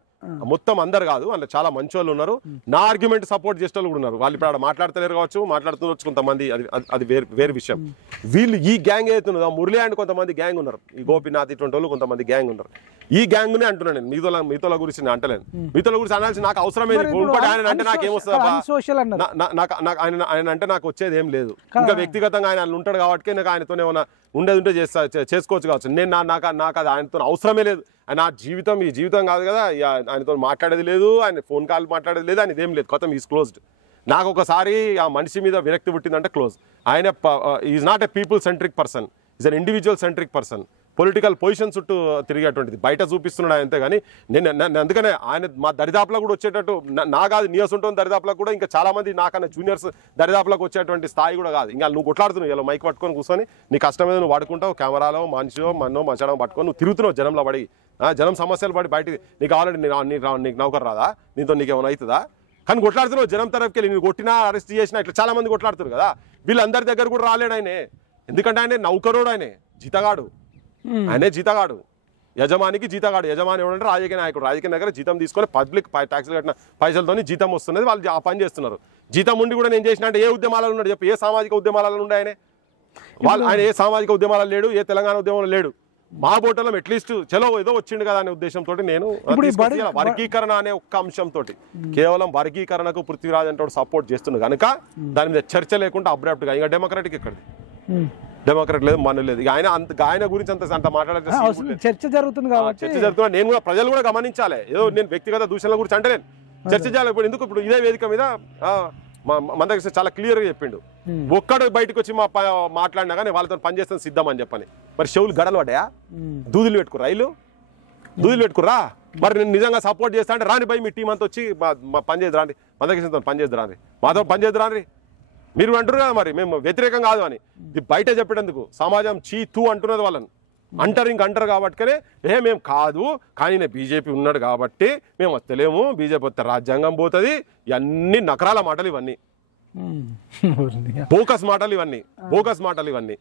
మొత్తం అందరు కాదు, అందులో చాలా మంచి వాళ్ళు ఉన్నారు, నా ఆర్గ్యుమెంట్ సపోర్ట్ చేసే వాళ్ళు కూడా ఉన్నారు. వాళ్ళు ఇప్పుడు ఆడ మాట్లాడతలేరు కావచ్చు, మాట్లాడుతున్నారు కొంతమంది, అది వేరే విషయం. వీళ్ళు ఈ గ్యాంగ్ ఏతున్నదో మురళి అండ్ కొంతమంది గ్యాంగ్ ఉన్నారు, ఈ గోపీనాథ్ ఇటువంటి వాళ్ళు కొంతమంది గ్యాంగ్ ఉన్నారు. ఈ గ్యాంగ్ నే అంటున్నాను నేను, మిగతా గురించి నేను అంటలేను. మిగతా గురించి అనాల్సి నాకు అవసరమైంది. ఆయన అంటే నాకేమొస్తుంది? ఆయన అంటే నాకు వచ్చేది ఏం లేదు. ఇంకా వ్యక్తిగతంగా ఆయన ఉంటాడు కాబట్టి నాకు ఆయనతో ఏమైనా ఉండేది ఉంటే చేసుకోవచ్చు కావచ్చు. నేను నాకు అది ఆయనతో అవసరమే లేదు. నా జీవితం ఈ జీవితం కాదు కదా, ఆయనతో మాట్లాడేది లేదు, ఆయన ఫోన్ కాల్ మాట్లాడేది లేదు, ఆయన ఇదేం లేదు. కొత్త ఈజ్ క్లోజ్డ్. నాకు ఒకసారి ఆ మనిషి మీద విరక్తి పుట్టిందంటే క్లోజ్. ఆయన is not a people centric person, is an individual centric person. Political position చుట్టూ తిరిగేటువంటిది బయట చూపిస్తున్నాడు అంతే. కానీ నేను అందుకనే ఆయన మా దరిదాపులో కూడా వచ్చేటట్టు నా కాదు, నియర్స్ ఉంటుంది దరిదాపులకు కూడా, ఇంకా చాలా మంది నాకన్నా జూనియర్స్ దరిదాపులకు వచ్చేటువంటి స్థాయి కూడా కాదు. ఇంకా నువ్వు కొట్లాడుతున్నావు, ఇలా మైక్ పట్టుకొని కూర్చొని నీ కష్టం మీద నువ్వు వాడుకుంటావు, కెమెరాలో మనిషిలో మన్నో మంచడం పట్టుకొని నువ్వు తిరుగుతున్నావు జనంలో పడి, జనం సమస్యలు పడి బయటికి. నీకు కావాలంటే నీకు నౌకరు రాదా? నీతో నీకేమైనా అవుతుందా? కానీ కొట్లాడుతున్నావు జనం తరఫుకి వెళ్ళి. నేను కొట్టినా అరెస్ట్ చేసినా ఇట్లా చాలా మంది కొట్లాడుతారు కదా. వీళ్ళందరి దగ్గర కూడా రాలేడు ఆయనే, ఎందుకంటే ఆయన నౌకరోడు, ఆయనే జీతగాడు, ఆయనే జీతగాడు, యజమానికి జీతగాడు. యజమాని ఎవడంటే రాజకీయ నాయకుడు. రాజకీయ దగ్గర జీతం తీసుకొని పబ్లిక్ ట్యాక్స్లు కట్టిన పైసలతో జీతం వస్తున్నది, వాళ్ళు ఆ పని చేస్తున్నారు. జీతం ఉండి కూడా నేను చేసిన అంటే ఏ ఉద్యమాలలో ఉన్నాడు చెప్పి? ఏ సామాజిక ఉద్యమాలలో ఉండే ఆయన? ఆయన ఏ సామాజిక ఉద్యమాలలో లేడు, ఏ తెలంగాణ ఉద్యమంలో లేడు. మా బోటలో అట్లీస్ట్ చలో ఏదో వచ్చిండు కదా అనే ఉద్దేశంతో నేను వర్గీకరణ అనే ఒక్క అంశంతో, కేవలం వర్గీకరణకు పృథ్వీరాజ్ అంటే సపోర్ట్ చేస్తున్నాడు కనుక దాని మీద చర్చ లేకుండా అబ్రాప్ట్ గా. ఇంకా డెమోక్రాటిక్ ఎక్కడిది? డెమోక్రాట్ లేదు, మన లేదు. ఆయన గురించి అంత మాట్లాడే చర్చ జరుగుతుంది కాబట్టి చర్చ జరుగుతున్నా నేను కూడా ప్రజలు కూడా గమనించాలి. ఏదో నేను వ్యక్తిగత దూషణల గురించి అంటే నేను చర్చ చేయాలి. ఇప్పుడు ఎందుకు? ఇప్పుడు ఇదే వేదిక మీద మన దగ్గర చాలా క్లియర్ గా చెప్పిండు, ఒక్కడు బయటకు వచ్చి మాట్లాడినా కానీ వాళ్ళతో పనిచేస్తాను సిద్ధం అని చెప్పని. మరి చెవులు గడలు పడ్డాయా? దూదులు పెట్టుకురా, రైలు దూదులు పెట్టుకురా. మరి నేను నిజంగా సపోర్ట్ చేస్తా అంటే రాని భయ్, మీ టీం అంతా వచ్చి పని చేద్దు రాండి, మన దగ్గర పని చేద్దు రాండి, మాతో పని చేద్దు రాండి. మీరు అంటారు కదా మరి మేము వ్యతిరేకం కాదు అని. ఇది బయట చెప్పేటందుకు సమాజం చీతూ అంటున్నది వాళ్ళని. అంటారు కాబట్టినే మేము కాదు, కానీ నేను బీజేపీ ఉన్నాడు కాబట్టి మేము వస్తలేము, బీజేపీ వస్తే రాజ్యాంగం పోతుంది, ఇవన్నీ నకరాల మాటలు, ఇవన్నీ బోకస్ మాటలు, ఇవన్నీ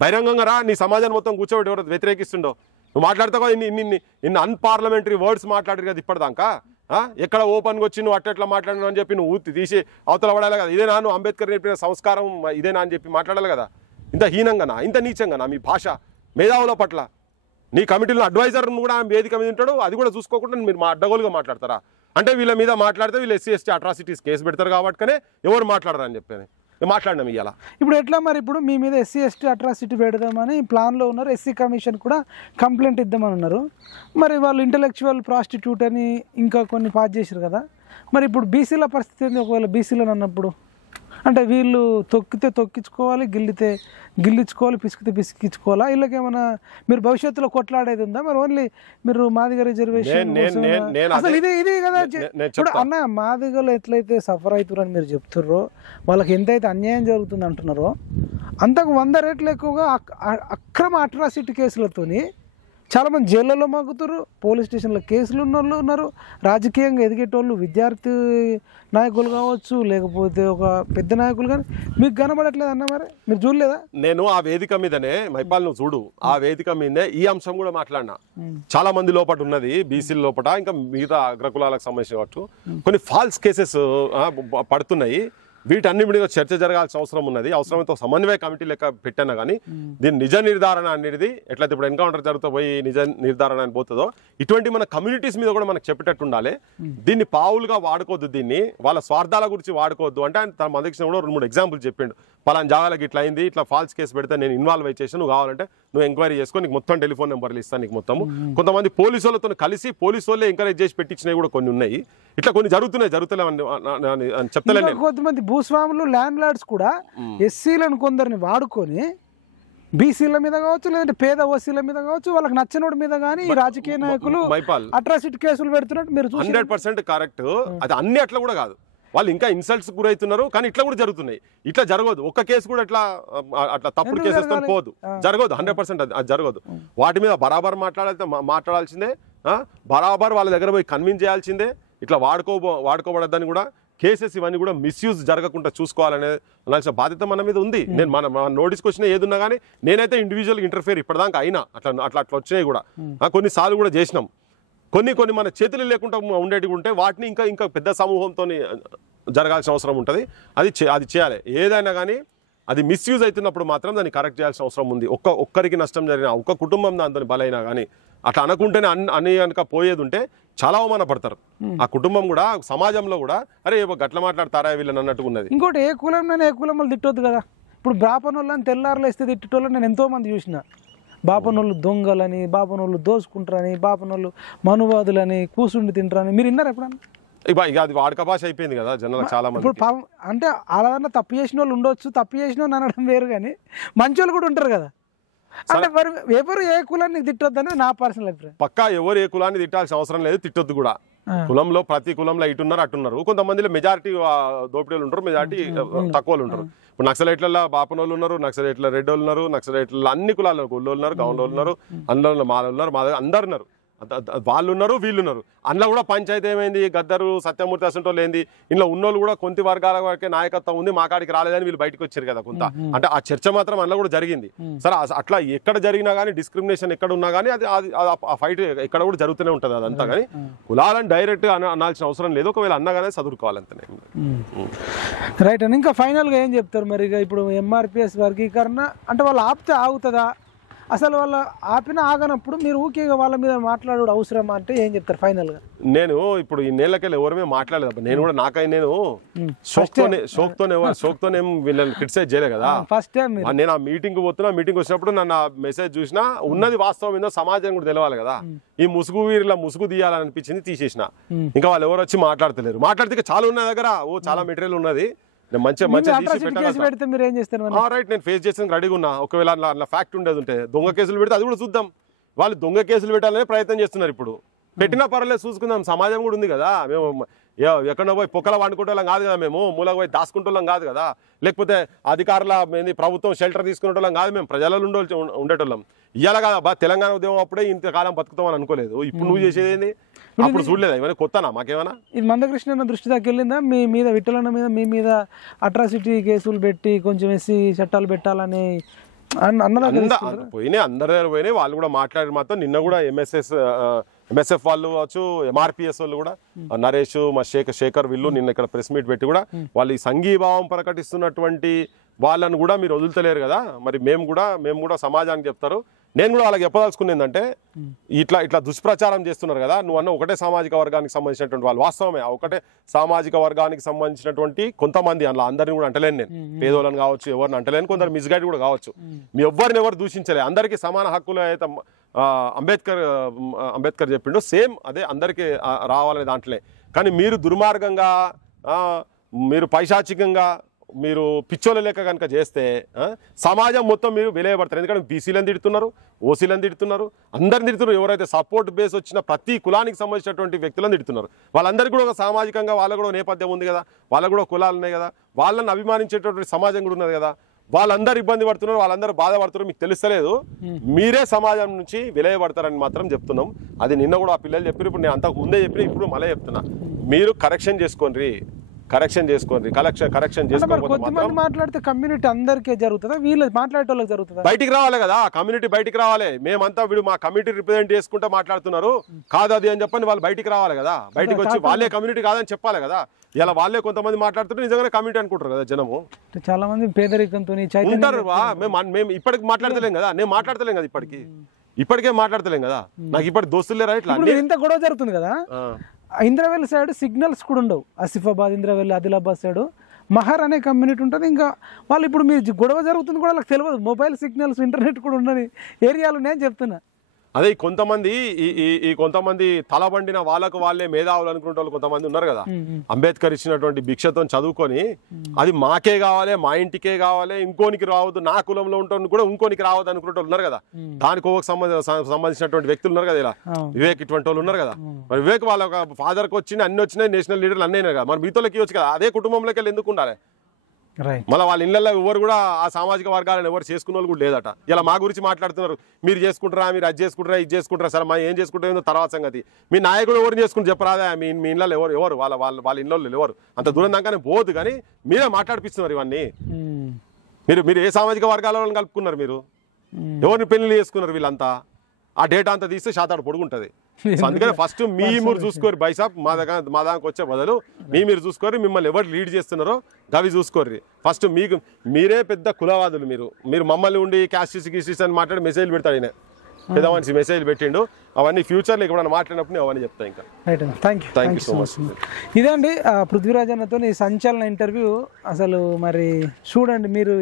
బహిరంగంగా రా. నీ సమాజాన్ని మొత్తం కూర్చోబెట్టి ఎవరు వ్యతిరేకిస్తుండో నువ్వు మాట్లాడతావు కదా. ఇన్ని అన్పార్లమెంటరీ వర్డ్స్ మాట్లాడారు కదా ఇప్పటిదాకా. ఎక్కడ ఓపెన్గా వచ్చి నువ్వు అట్లా మాట్లాడినావు అని చెప్పి నువ్వు తీసి అవతల పడాలి కదా. ఇదేనా నువ్వు అంబేద్కర్ నేర్పిన సంస్కారం ఇదేనా అని చెప్పి మాట్లాడాలి కదా. ఇంత హీనంగానా, ఇంత నీచంగానా మీ భాష మేధావుల పట్ల? నీ కమిటీలో అడ్వైజర్ కూడా వేదిక మీద ఉంటాడు, అది కూడా చూసుకోకుండా మీరు మా అడ్డగోలుగా మాట్లాడతారా? అంటే వీళ్ళ మీద మాట్లాడితే వీళ్ళు SC ST అట్రాసిటీస్ కేసు పెడతారు కాబట్టి ఎవరు మాట్లాడరు అని చెప్పి మాట్లాడినాం ఇవాళ. ఇప్పుడు ఎట్లా మరి? ఇప్పుడు మీ మీద SC ST అట్రాసిటీ పెడదామని ప్లాన్లో ఉన్నారు, SC కమిషన్ కూడా కంప్లైంట్ ఇద్దామని ఉన్నారు. మరి వాళ్ళు ఇంటలెక్చువల్ ప్రాస్టిట్యూట్ అని ఇంకా కొన్ని పాస్ చేశారు కదా. మరి ఇప్పుడు బీసీల పరిస్థితి ఏంది? ఒకవేళ బీసీలను అన్నప్పుడు అంటే వీళ్ళు తొక్కితే తొక్కించుకోవాలి, గిల్లించుకోవాలి, పిసికితే పిసికించుకోవాలా? వీళ్ళకేమైనా మీరు భవిష్యత్తులో కొట్లాడేది ఉందా? మరి ఓన్లీ మీరు మాదిగ రిజర్వేషన్ అసలు ఇది కదా. ఇప్పుడు అన్న మాదిగలు ఎట్లయితే సఫర్ అవుతారని మీరు చెప్తుర్రో, వాళ్ళకి ఎంతైతే అన్యాయం జరుగుతుంది అంటున్నారో అంతకు 100 రెట్లు ఎక్కువగా అక్రమ అట్రాసిటీ కేసులతోని చాలామంది జైళ్ళలో మగ్గుతారు, పోలీస్ స్టేషన్లో కేసులు ఉన్నోళ్ళు ఉన్నారు, రాజకీయంగా ఎదిగేటోళ్ళు విద్యార్థి నాయకులు కావచ్చు, లేకపోతే ఒక పెద్ద నాయకులు. కానీ మీకు కనబడట్లేదు అన్న, మరి మీరు చూడలేదా? నేను ఆ వేదిక మీదనే మైపాల్ నువ్వు చూడు, ఆ వేదిక మీదనే ఈ అంశం కూడా మాట్లాడినా. చాలా మంది లోపల ఉన్నది బీసీల లోపల, ఇంకా మిగతా అగ్రకులాలకు సంబంధించిన కొన్ని ఫాల్స్ కేసెస్ పడుతున్నాయి. వీటన్ని మీద చర్చ జరగాల్సిన అవసరం ఉన్నది. అవసరమైతే సమన్వయ కమిటీ లెక్క పెట్టాను. కానీ దీని నిజ నిర్ధారణ అనేది ఎట్లయితే ఇప్పుడు ఎన్కౌంటర్ జరుగుతూ పోయి నిజ నిర్ధారణ అని పోతుందో, ఇటువంటి మన కమ్యూనిటీస్ మీద కూడా మనకు చెప్పేటట్టు ఉండాలి. దీన్ని పావులుగా వాడుకోవద్దు, దీన్ని వాళ్ళ స్వార్థాల గురించి వాడుకోవద్దు. అంటే ఆయన తన మందికి కూడా 2-3 ఎగ్జాంపుల్ చెప్పిండు. పలానా జాగాలకు ఇట్లా అయింది, ఇట్లా ఫాల్స్ కేసు పెడితే నేను ఇన్వాల్వ్ అయ్యేసి, నువ్వు కావాలంటే నువ్వు ఎంక్వైరీ చేసుకో, నీకు మొత్తం టెలిఫోన్ నెంబర్లు ఇస్తాను నీకు మొత్తము. కొంతమంది పోలీసు వాళ్ళతో కలిసి పోలీసు వాళ్ళే ఎంకరేజ్ చేసి పెట్టించినవి కూడా కొన్ని ఉన్నాయి. ఇట్లా కొన్ని జరుగుతున్నాయి చెప్తలే. కొంతమంది భూస్వాములు ల్యాండ్ లార్డ్స్ కూడా ఎస్సీలను కొందరిని వాడుకొని బీసీల మీద కావచ్చు, లేదంటే పేద ఓసీల మీద కావచ్చు, వాళ్ళకి నచ్చినోడి మీద కానీ రాజకీయ నాయకులు అట్రాసిటీ కేసులు పెడుతున్నట్టు మీరు 100% కరెక్ట్. అది అన్ని అట్లా కూడా కాదు, వాళ్ళు ఇంకా ఇన్సల్ట్స్ గురవుతున్నారు. కానీ ఇట్లా కూడా జరుగుతున్నాయి. ఇట్లా జరగదు, ఒక్క కేసు కూడా అట్లా తప్పుడు కేసు వేసుకొని పోదు, జరగదు. 100% అది జరగదు. వాటి మీద బరాబర్ మాట్లాడాల్సిందే, బరాబర్ వాళ్ళ దగ్గర పోయి కన్విన్స్ చేయాల్సిందే. ఇట్లా వాడుకోబడద్దని కూడా కేసెస్ ఇవన్నీ కూడా మిస్యూజ్ జరగకుండా చూసుకోవాలనే అనాల్సిన బాధ్యత మన మీద ఉంది. నేను మన నోటీస్కి వచ్చిన ఏదున్నా కానీ నేనైతే ఇండివిజువల్గా ఇంటర్ఫియర్ ఇప్పటిదాకా అయినా అట్లా వచ్చినాయి కూడా, కొన్నిసార్లు కూడా చేసినాం. కొన్ని మన చేతులు లేకుండా ఉండేటివి ఉంటే వాటిని ఇంకా పెద్ద సమూహంతో జరగాల్సిన అవసరం ఉంటుంది. అది చేయాలి. ఏదైనా కానీ అది మిస్యూజ్ అవుతున్నప్పుడు మాత్రం దాన్ని కరెక్ట్ చేయాల్సిన అవసరం ఉంది. ఒక్కరికి నష్టం జరిగినా, ఒక్క కుటుంబం దాంతో బలైనా కానీ అట్లా అనకుంటేనే అని కనుక పోయేది ఉంటే చాలా అవమానపడతారు. ఆ కుటుంబం కూడా, సమాజంలో కూడా అరే గట్ల మాట్లాడతారా వీళ్ళని అన్నట్టుగా ఉన్నది. ఇంకోటి ఏ కులం వాళ్ళు తిట్టొద్దు కదా. ఇప్పుడు బాపనోళ్ళని తెల్లారులు వేస్తే తిట్టేటోళ్ళని నేను ఎంతో మంది చూసిన. బాపనోళ్ళు దొంగలని, బాపనోళ్ళు దోసుకుంటారని, బాపనోళ్ళు మనువాదులని, కూసుండి తింటారని మీరు విన్నారా ఎప్పుడన్నా? ఇక అది వాడక భాష అయిపోయింది కదా జనాలకు చాలా మంది. ఇప్పుడు అంటే అలా తప్పు చేసిన వాళ్ళు ఉండొచ్చు, తప్పు చేసిన వాళ్ళు అనడం వేరు, కానీ మంచి వాళ్ళు కూడా ఉంటారు కదా. అంటే మరి ఎవరు ఏ కులాన్ని తిట్టొద్దని నా పర్సనల్ అభిప్రాయం. పక్కా ఎవరు ఏ కులాన్ని తిట్టాల్సిన అవసరం లేదు, తిట్టొద్దు కూడా. కులంలో ప్రతి కులంలో ఇటున్నారు అట్టున్నారు. కొంతమందిలో మెజారిటీ దోపిడీలు ఉంటారు, మెజారిటీ తక్కువ ఉంటారు. ఇప్పుడు నక్సలైట్లలో బాపనోళ్ళు ఉన్నారు, నక్సలైట్ల రెడ్డి వాళ్ళు ఉన్నారు, నక్సలైట్లలో అన్ని కులాలు గొల్లు ఉన్నారు, గౌన్లు ఉన్నారు, అందులో మాల ఉన్నారు, అందరు ఉన్నారు. వాళ్ళు ఉన్నారు, వీళ్ళు ఉన్నారు. అందులో కూడా పంచాయతీ ఏమైంది, గద్దరు సత్యమూర్తి అసంటోళ్ళు ఏంది, ఇంట్లో ఉన్నోళ్ళు కూడా కొంత వర్గాల వరకే నాయకత్వం ఉంది, మా కాడికి రాలేదని వీళ్ళు బయటకు వచ్చారు కదా కొంత. అంటే ఆ చర్చ మాత్రం అందులో కూడా జరిగింది. సరే అట్లా ఎక్కడ జరిగినా కానీ, డిస్క్రిమినేషన్ ఎక్కడ ఉన్నా కానీ అది ఆ ఫైట్ ఎక్కడ కూడా జరుగుతూనే ఉంటుంది అదంతా. కానీ కులాలని డైరెక్ట్ అనాల్సిన అవసరం లేదు. ఒకవేళ అన్నగానే చదువుకోవాలంతనే. రైట్ అండి. ఇంకా ఫైనల్గా ఏం చెప్తారు మరి? ఇప్పుడు ఎంఆర్పిఎస్ వర్గీకరణ అంటే వాళ్ళు ఆపితే ఆగుతుందా? అసలు వాళ్ళ ఆపిన ఆగనప్పుడు మీరు ఊకే వాళ్ళ మీద మాట్లాడు అవసరమా అంటే ఏం చెప్తారు ఫైనల్గా? నేను ఇప్పుడు ఈ నేలకెళ్ళి ఎవరిమే మాట్లాడలేదు. నేను కూడా నేను షోక్తోనే వీళ్ళని క్రిటిసైజ్ చేయలే కదా. ఫస్ట్ టైం నేను ఆ మీటింగ్ పోతున్నా, మీటింగ్ వచ్చినప్పుడు నన్ను మెసేజ్ చూసినా ఉన్నది వాస్తవం ఏందో సమాజం కూడా తెలవాలి కదా. ఈ ముసుగు తీయాలని అనిపించింది, తీసేసిన. ఇంకా వాళ్ళు ఎవరు వచ్చి మాట్లాడతలేరు. మాట్లాడితే చాలా ఉన్నాయి దగ్గర, చాలా మెటీరియల్ ఉన్నది. రైట్, నేను ఫేస్ చేసేందుకు రెడీగా ఉన్నా. ఒకవేళ అట్లా ఫ్యాక్ట్ ఉండేది ఉంటే దొంగ కేసులు పెడితే అది కూడా చూద్దాం. వాళ్ళు దొంగ కేసులు పెట్టాలనే ప్రయత్నం చేస్తున్నారు. ఇప్పుడు పెట్టినా పర్వాలేదు, చూసుకుందాం. సమాజం కూడా ఉంది కదా. మేము ఎక్కడో పోయి పొక్కల వండుకుంటోళ్ళం కాదు కదా, మేము మూలకు పోయి దాచుకుంటోళ్ళం కాదు కదా, లేకపోతే అధికారుల ప్రభుత్వం షెల్టర్ తీసుకునేటోళ్ళం కాదు, మేము ప్రజలలో ఉండేటోళ్ళం. ఇవాళ కదా తెలంగాణ ఉద్యమం అప్పుడే ఇంతకాలం బతుకుతామని అనుకోలేదు. ఇప్పుడు నువ్వు చేసేది ఏంది? అప్పుడు చూడలేదా? ఇవన్నీ కొత్తనా మాకేమన్నా? ఇది మందకృష్ణ దృష్టి దాకా వెళ్ళిందా? మీ మీద విఠలన్న మీద మీ మీద అట్రాసిటీ కేసులు పెట్టి కొంచెం ఎస్సీ చట్టాలు పెట్టాలని పోయినాయి, అందరి దగ్గర పోయినాయి. వాళ్ళు కూడా మాట్లాడి మాత్రం నిన్న కూడా ఎంఎస్ఎఫ్ వాళ్ళు కావచ్చు, ఎంఆర్పిఎస్ వాళ్ళు కూడా, నరేష్ మా శేఖర్ వీళ్ళు నిన్న ఇక్కడ ప్రెస్ మీట్ పెట్టి కూడా వాళ్ళు ఈ సంఘీభావం ప్రకటిస్తున్నటువంటి వాళ్ళను కూడా మీరు వదులుతలేరు కదా. మరి మేము కూడా సమాజానికి చెప్తారు. నేను కూడా వాళ్ళకి చెప్పదలుచుకున్న ఏంటంటే, ఇట్లా దుష్ప్రచారం చేస్తున్నారు కదా. నువ్వు అన్న ఒకటే సామాజిక వర్గానికి సంబంధించినటువంటి వాళ్ళు, వాస్తవమే ఒకటే సామాజిక వర్గానికి సంబంధించినటువంటి కొంతమంది, అందులో అందరిని కూడా అంటలేను నేను, పేదోళ్ళని కావచ్చు, ఎవరిని అంటలేను, కొందరు మిస్గైడ్ కూడా కావచ్చు. మీ ఎవరు దూషించలే, అందరికీ సమాన హక్కులు అయితే అంబేద్కర్ చెప్పిండు, సేమ్ అదే అందరికీ రావాలనే దాంట్లే. కానీ మీరు దుర్మార్గంగా, మీరు పైశాచికంగా, మీరు పిచ్చోళ్ళ లెక్క కనుక చేస్తే సమాజం మొత్తం మీరు విలయపడతారు. ఎందుకంటే బీసీలను తిడుతున్నారు, ఓసీలను తిడుతున్నారు, అందరిని తిడుతున్నారు. ఎవరైతే సపోర్ట్ బేస్ వచ్చిన ప్రతి కులానికి సంబంధించినటువంటి వ్యక్తులను తిడుతున్నారు. వాళ్ళందరికీ కూడా ఒక సామాజికంగా వాళ్ళకు కూడా నేపథ్యం ఉంది కదా, వాళ్ళకు కూడా కులాలు ఉన్నాయి కదా, వాళ్ళని అభిమానించేటటువంటి సమాజం కూడా ఉన్నది కదా. వాళ్ళందరూ ఇబ్బంది పడుతున్నారు, వాళ్ళందరూ బాధపడుతున్నారు, మీకు తెలుస్తలేదు. మీరే సమాజం నుంచి విలయపడతారని మాత్రం చెప్తున్నాం. అది నిన్న కూడా ఆ పిల్లలు చెప్పారు, ఇప్పుడు నేను అంతకు ముందే చెప్పిన, ఇప్పుడు మళ్ళీ చెప్తున్నా. మీరు కరెక్షన్ చేసుకోండి, కరెక్షన్ చేసుకోకపోతే కొంతమంది మాట్లాడితే కమ్యూనిటీ అందరికీ జరుగుతుందా, వీళ్ళు మాట్లాడే వాళ్ళకి జరుగుతుందా? బయటికి రావాలి కదా, కమ్యూనిటీ బయటికి రావాలి. మేమంతా వీడు మా కమ్యూనిటీ రిప్రజెంట్ చేసుకుంటూ మాట్లాడుతున్నారు, కాదు అది అని చెప్పని వాళ్ళు బయటికి రావాలి కదా. బయటకు వచ్చి వాళ్ళే కమ్యూనిటీ కాదని చెప్పాలి కదా. ఇలా వాళ్ళే కొంతమంది మాట్లాడుతుంటే నిజంగానే కమ్యూనిటీ అనుకుంటారు కదా జనము. చాలా మంది పేదరికంతో ఉంటారు. మేము ఇప్పటికి మాట్లాడతలేం కదా, నేను మాట్లాడతలేం కదా, ఇప్పటికే మాట్లాడతలేం కదా. నాకు ఇప్పటి దోస్తులు లేరా ఇట్లా ఇంత గొడవ జరుగుతుంది కదా. ఇంద్రవెల్ సైడ్ సిగ్నల్స్ కూడా ఉండవు, ఆసిఫాబాద్, ఇంద్రవెల్, ఆదిలాబాద్ సైడ్ మహర్ అనే కమ్యూనిటీ ఉంటుంది. ఇంకా వాళ్ళు ఇప్పుడు మీరు గొడవ జరుగుతుంది కూడా వాళ్ళకి తెలియదు, మొబైల్ సిగ్నల్స్ ఇంటర్నెట్ కూడా ఉండని ఏరియాలు నేను చెప్తున్నా. అదే కొంతమంది ఈ కొంతమంది తలబండిన వాళ్ళకు వాళ్ళే మేధావులు అనుకునే వాళ్ళు కొంతమంది ఉన్నారు కదా. అంబేద్కర్ ఇచ్చినటువంటి భిక్షతో చదువుకొని అది మాకే కావాలి, మా ఇంటికే కావాలి, ఇంకోనికి రావద్దు, నా కులంలో ఉంటాను కూడా ఇంకోనికి రావద్దు అనుకునే ఉన్నారు కదా. దానికి సంబంధించినటువంటి వ్యక్తులు ఉన్నారు కదా, ఇలా వివేక్ ఇటువంటి వాళ్ళు ఉన్నారు కదా. మరి వివేక్ వాళ్ళ ఫాదర్కి వచ్చిన అన్ని వచ్చినాయి, నేషనల్ లీడర్లు అన్నీ కదా, మరి మీతోకి వచ్చు కదా. అదే కుటుంబంలోకి వెళ్ళి ఎందుకు ఉండాలి? మళ్ళీ వాళ్ళ ఇళ్ళల్లో ఎవరు కూడా ఆ సామాజిక వర్గాలను ఎవరు చేసుకున్న వాళ్ళు కూడా లేదట. ఇలా మా గురించి మాట్లాడుతున్నారు, మీరు చేసుకుంటారా, మీరు అది చేసుకుంటారా, ఇది చేసుకుంటారా, సరే మా ఏం చేసుకుంటారో తర్వాత సంగతి. మీ నాయకుడు ఎవరు చేసుకుంటారు చెప్పరాదా? మీ ఇళ్ళలో ఎవరు వాళ్ళ ఇళ్ళలో ఎవరు అంత దూరం దాకానే పోదు, కానీ మీరే మాట్లాడిపిస్తున్నారు ఇవన్నీ. మీరు ఏ సామాజిక వర్గాల కలుపుకున్నారు? మీరు ఎవరిని పెళ్లి చేసుకున్నారు? వీళ్ళంతా ఆ డేటా అంతా తీస్తే శాతాడు పొడుగుంటది. అందుకని ఫస్ట్ మీరు చూసుకోరు బైసాప్, మా దానికి వచ్చే బదులు మీరు చూసుకోరు. మిమ్మల్ని ఎవరు లీడ్ చేస్తున్నారో అవి చూసుకోర్రి ఫస్ట్. మీరే పెద్ద కులవాదులు. మీరు మమ్మల్ని ఉండి క్యాస్టిస్ అని మాట్లాడి మెసేజ్ పెడతాడు ఈయన, పెద్ద మనిషి మెసేజ్ పెట్టిండు. అవన్నీ ఫ్యూచర్లో ఎప్పుడైనా మాట్లాడినప్పుడు అవన్నీ చెప్తా. ఇంకా థ్యాంక్ యూ సో మచ్. ఇదండి పృథ్వీరాజ్ అన్నతో సంచలన ఇంటర్వ్యూ. అసలు మరి చూడండి, మీరు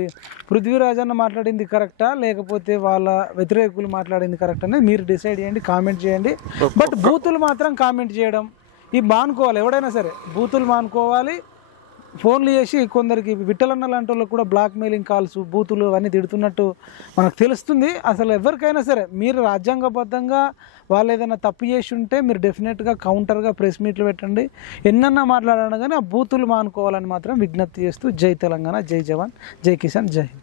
పృథ్వీరాజ్ అన్న మాట్లాడింది కరెక్టా లేకపోతే వాళ్ళ వ్యతిరేకులు మాట్లాడింది కరెక్ట్ అనేది మీరు డిసైడ్ చేయండి, కామెంట్ చేయండి. బట్ బూతులు మాత్రం కామెంట్ చేయడం మానుకోవాలి. ఎవడైనా సరే బూతులు మానుకోవాలి. ఫోన్లు చేసి కొందరికి విట్టలన్న లాంటి వాళ్ళకి కూడా బ్లాక్ మెయిలింగ్ కాల్స్, బూతులు అవన్నీ తిడుతున్నట్టు మనకు తెలుస్తుంది. అసలు ఎవరికైనా సరే మీరు రాజ్యాంగబద్ధంగా వాళ్ళు ఏదైనా తప్పు చేసి ఉంటే మీరు డెఫినెట్గా కౌంటర్గా ప్రెస్ మీట్లు పెట్టండి, ఎన్నన్నా మాట్లాడడం, కానీ ఆ బూతులు మానుకోవాలని మాత్రం విజ్ఞప్తి చేస్తూ జై తెలంగాణ, జై జవాన్, జై కిసాన్, జై హింద్.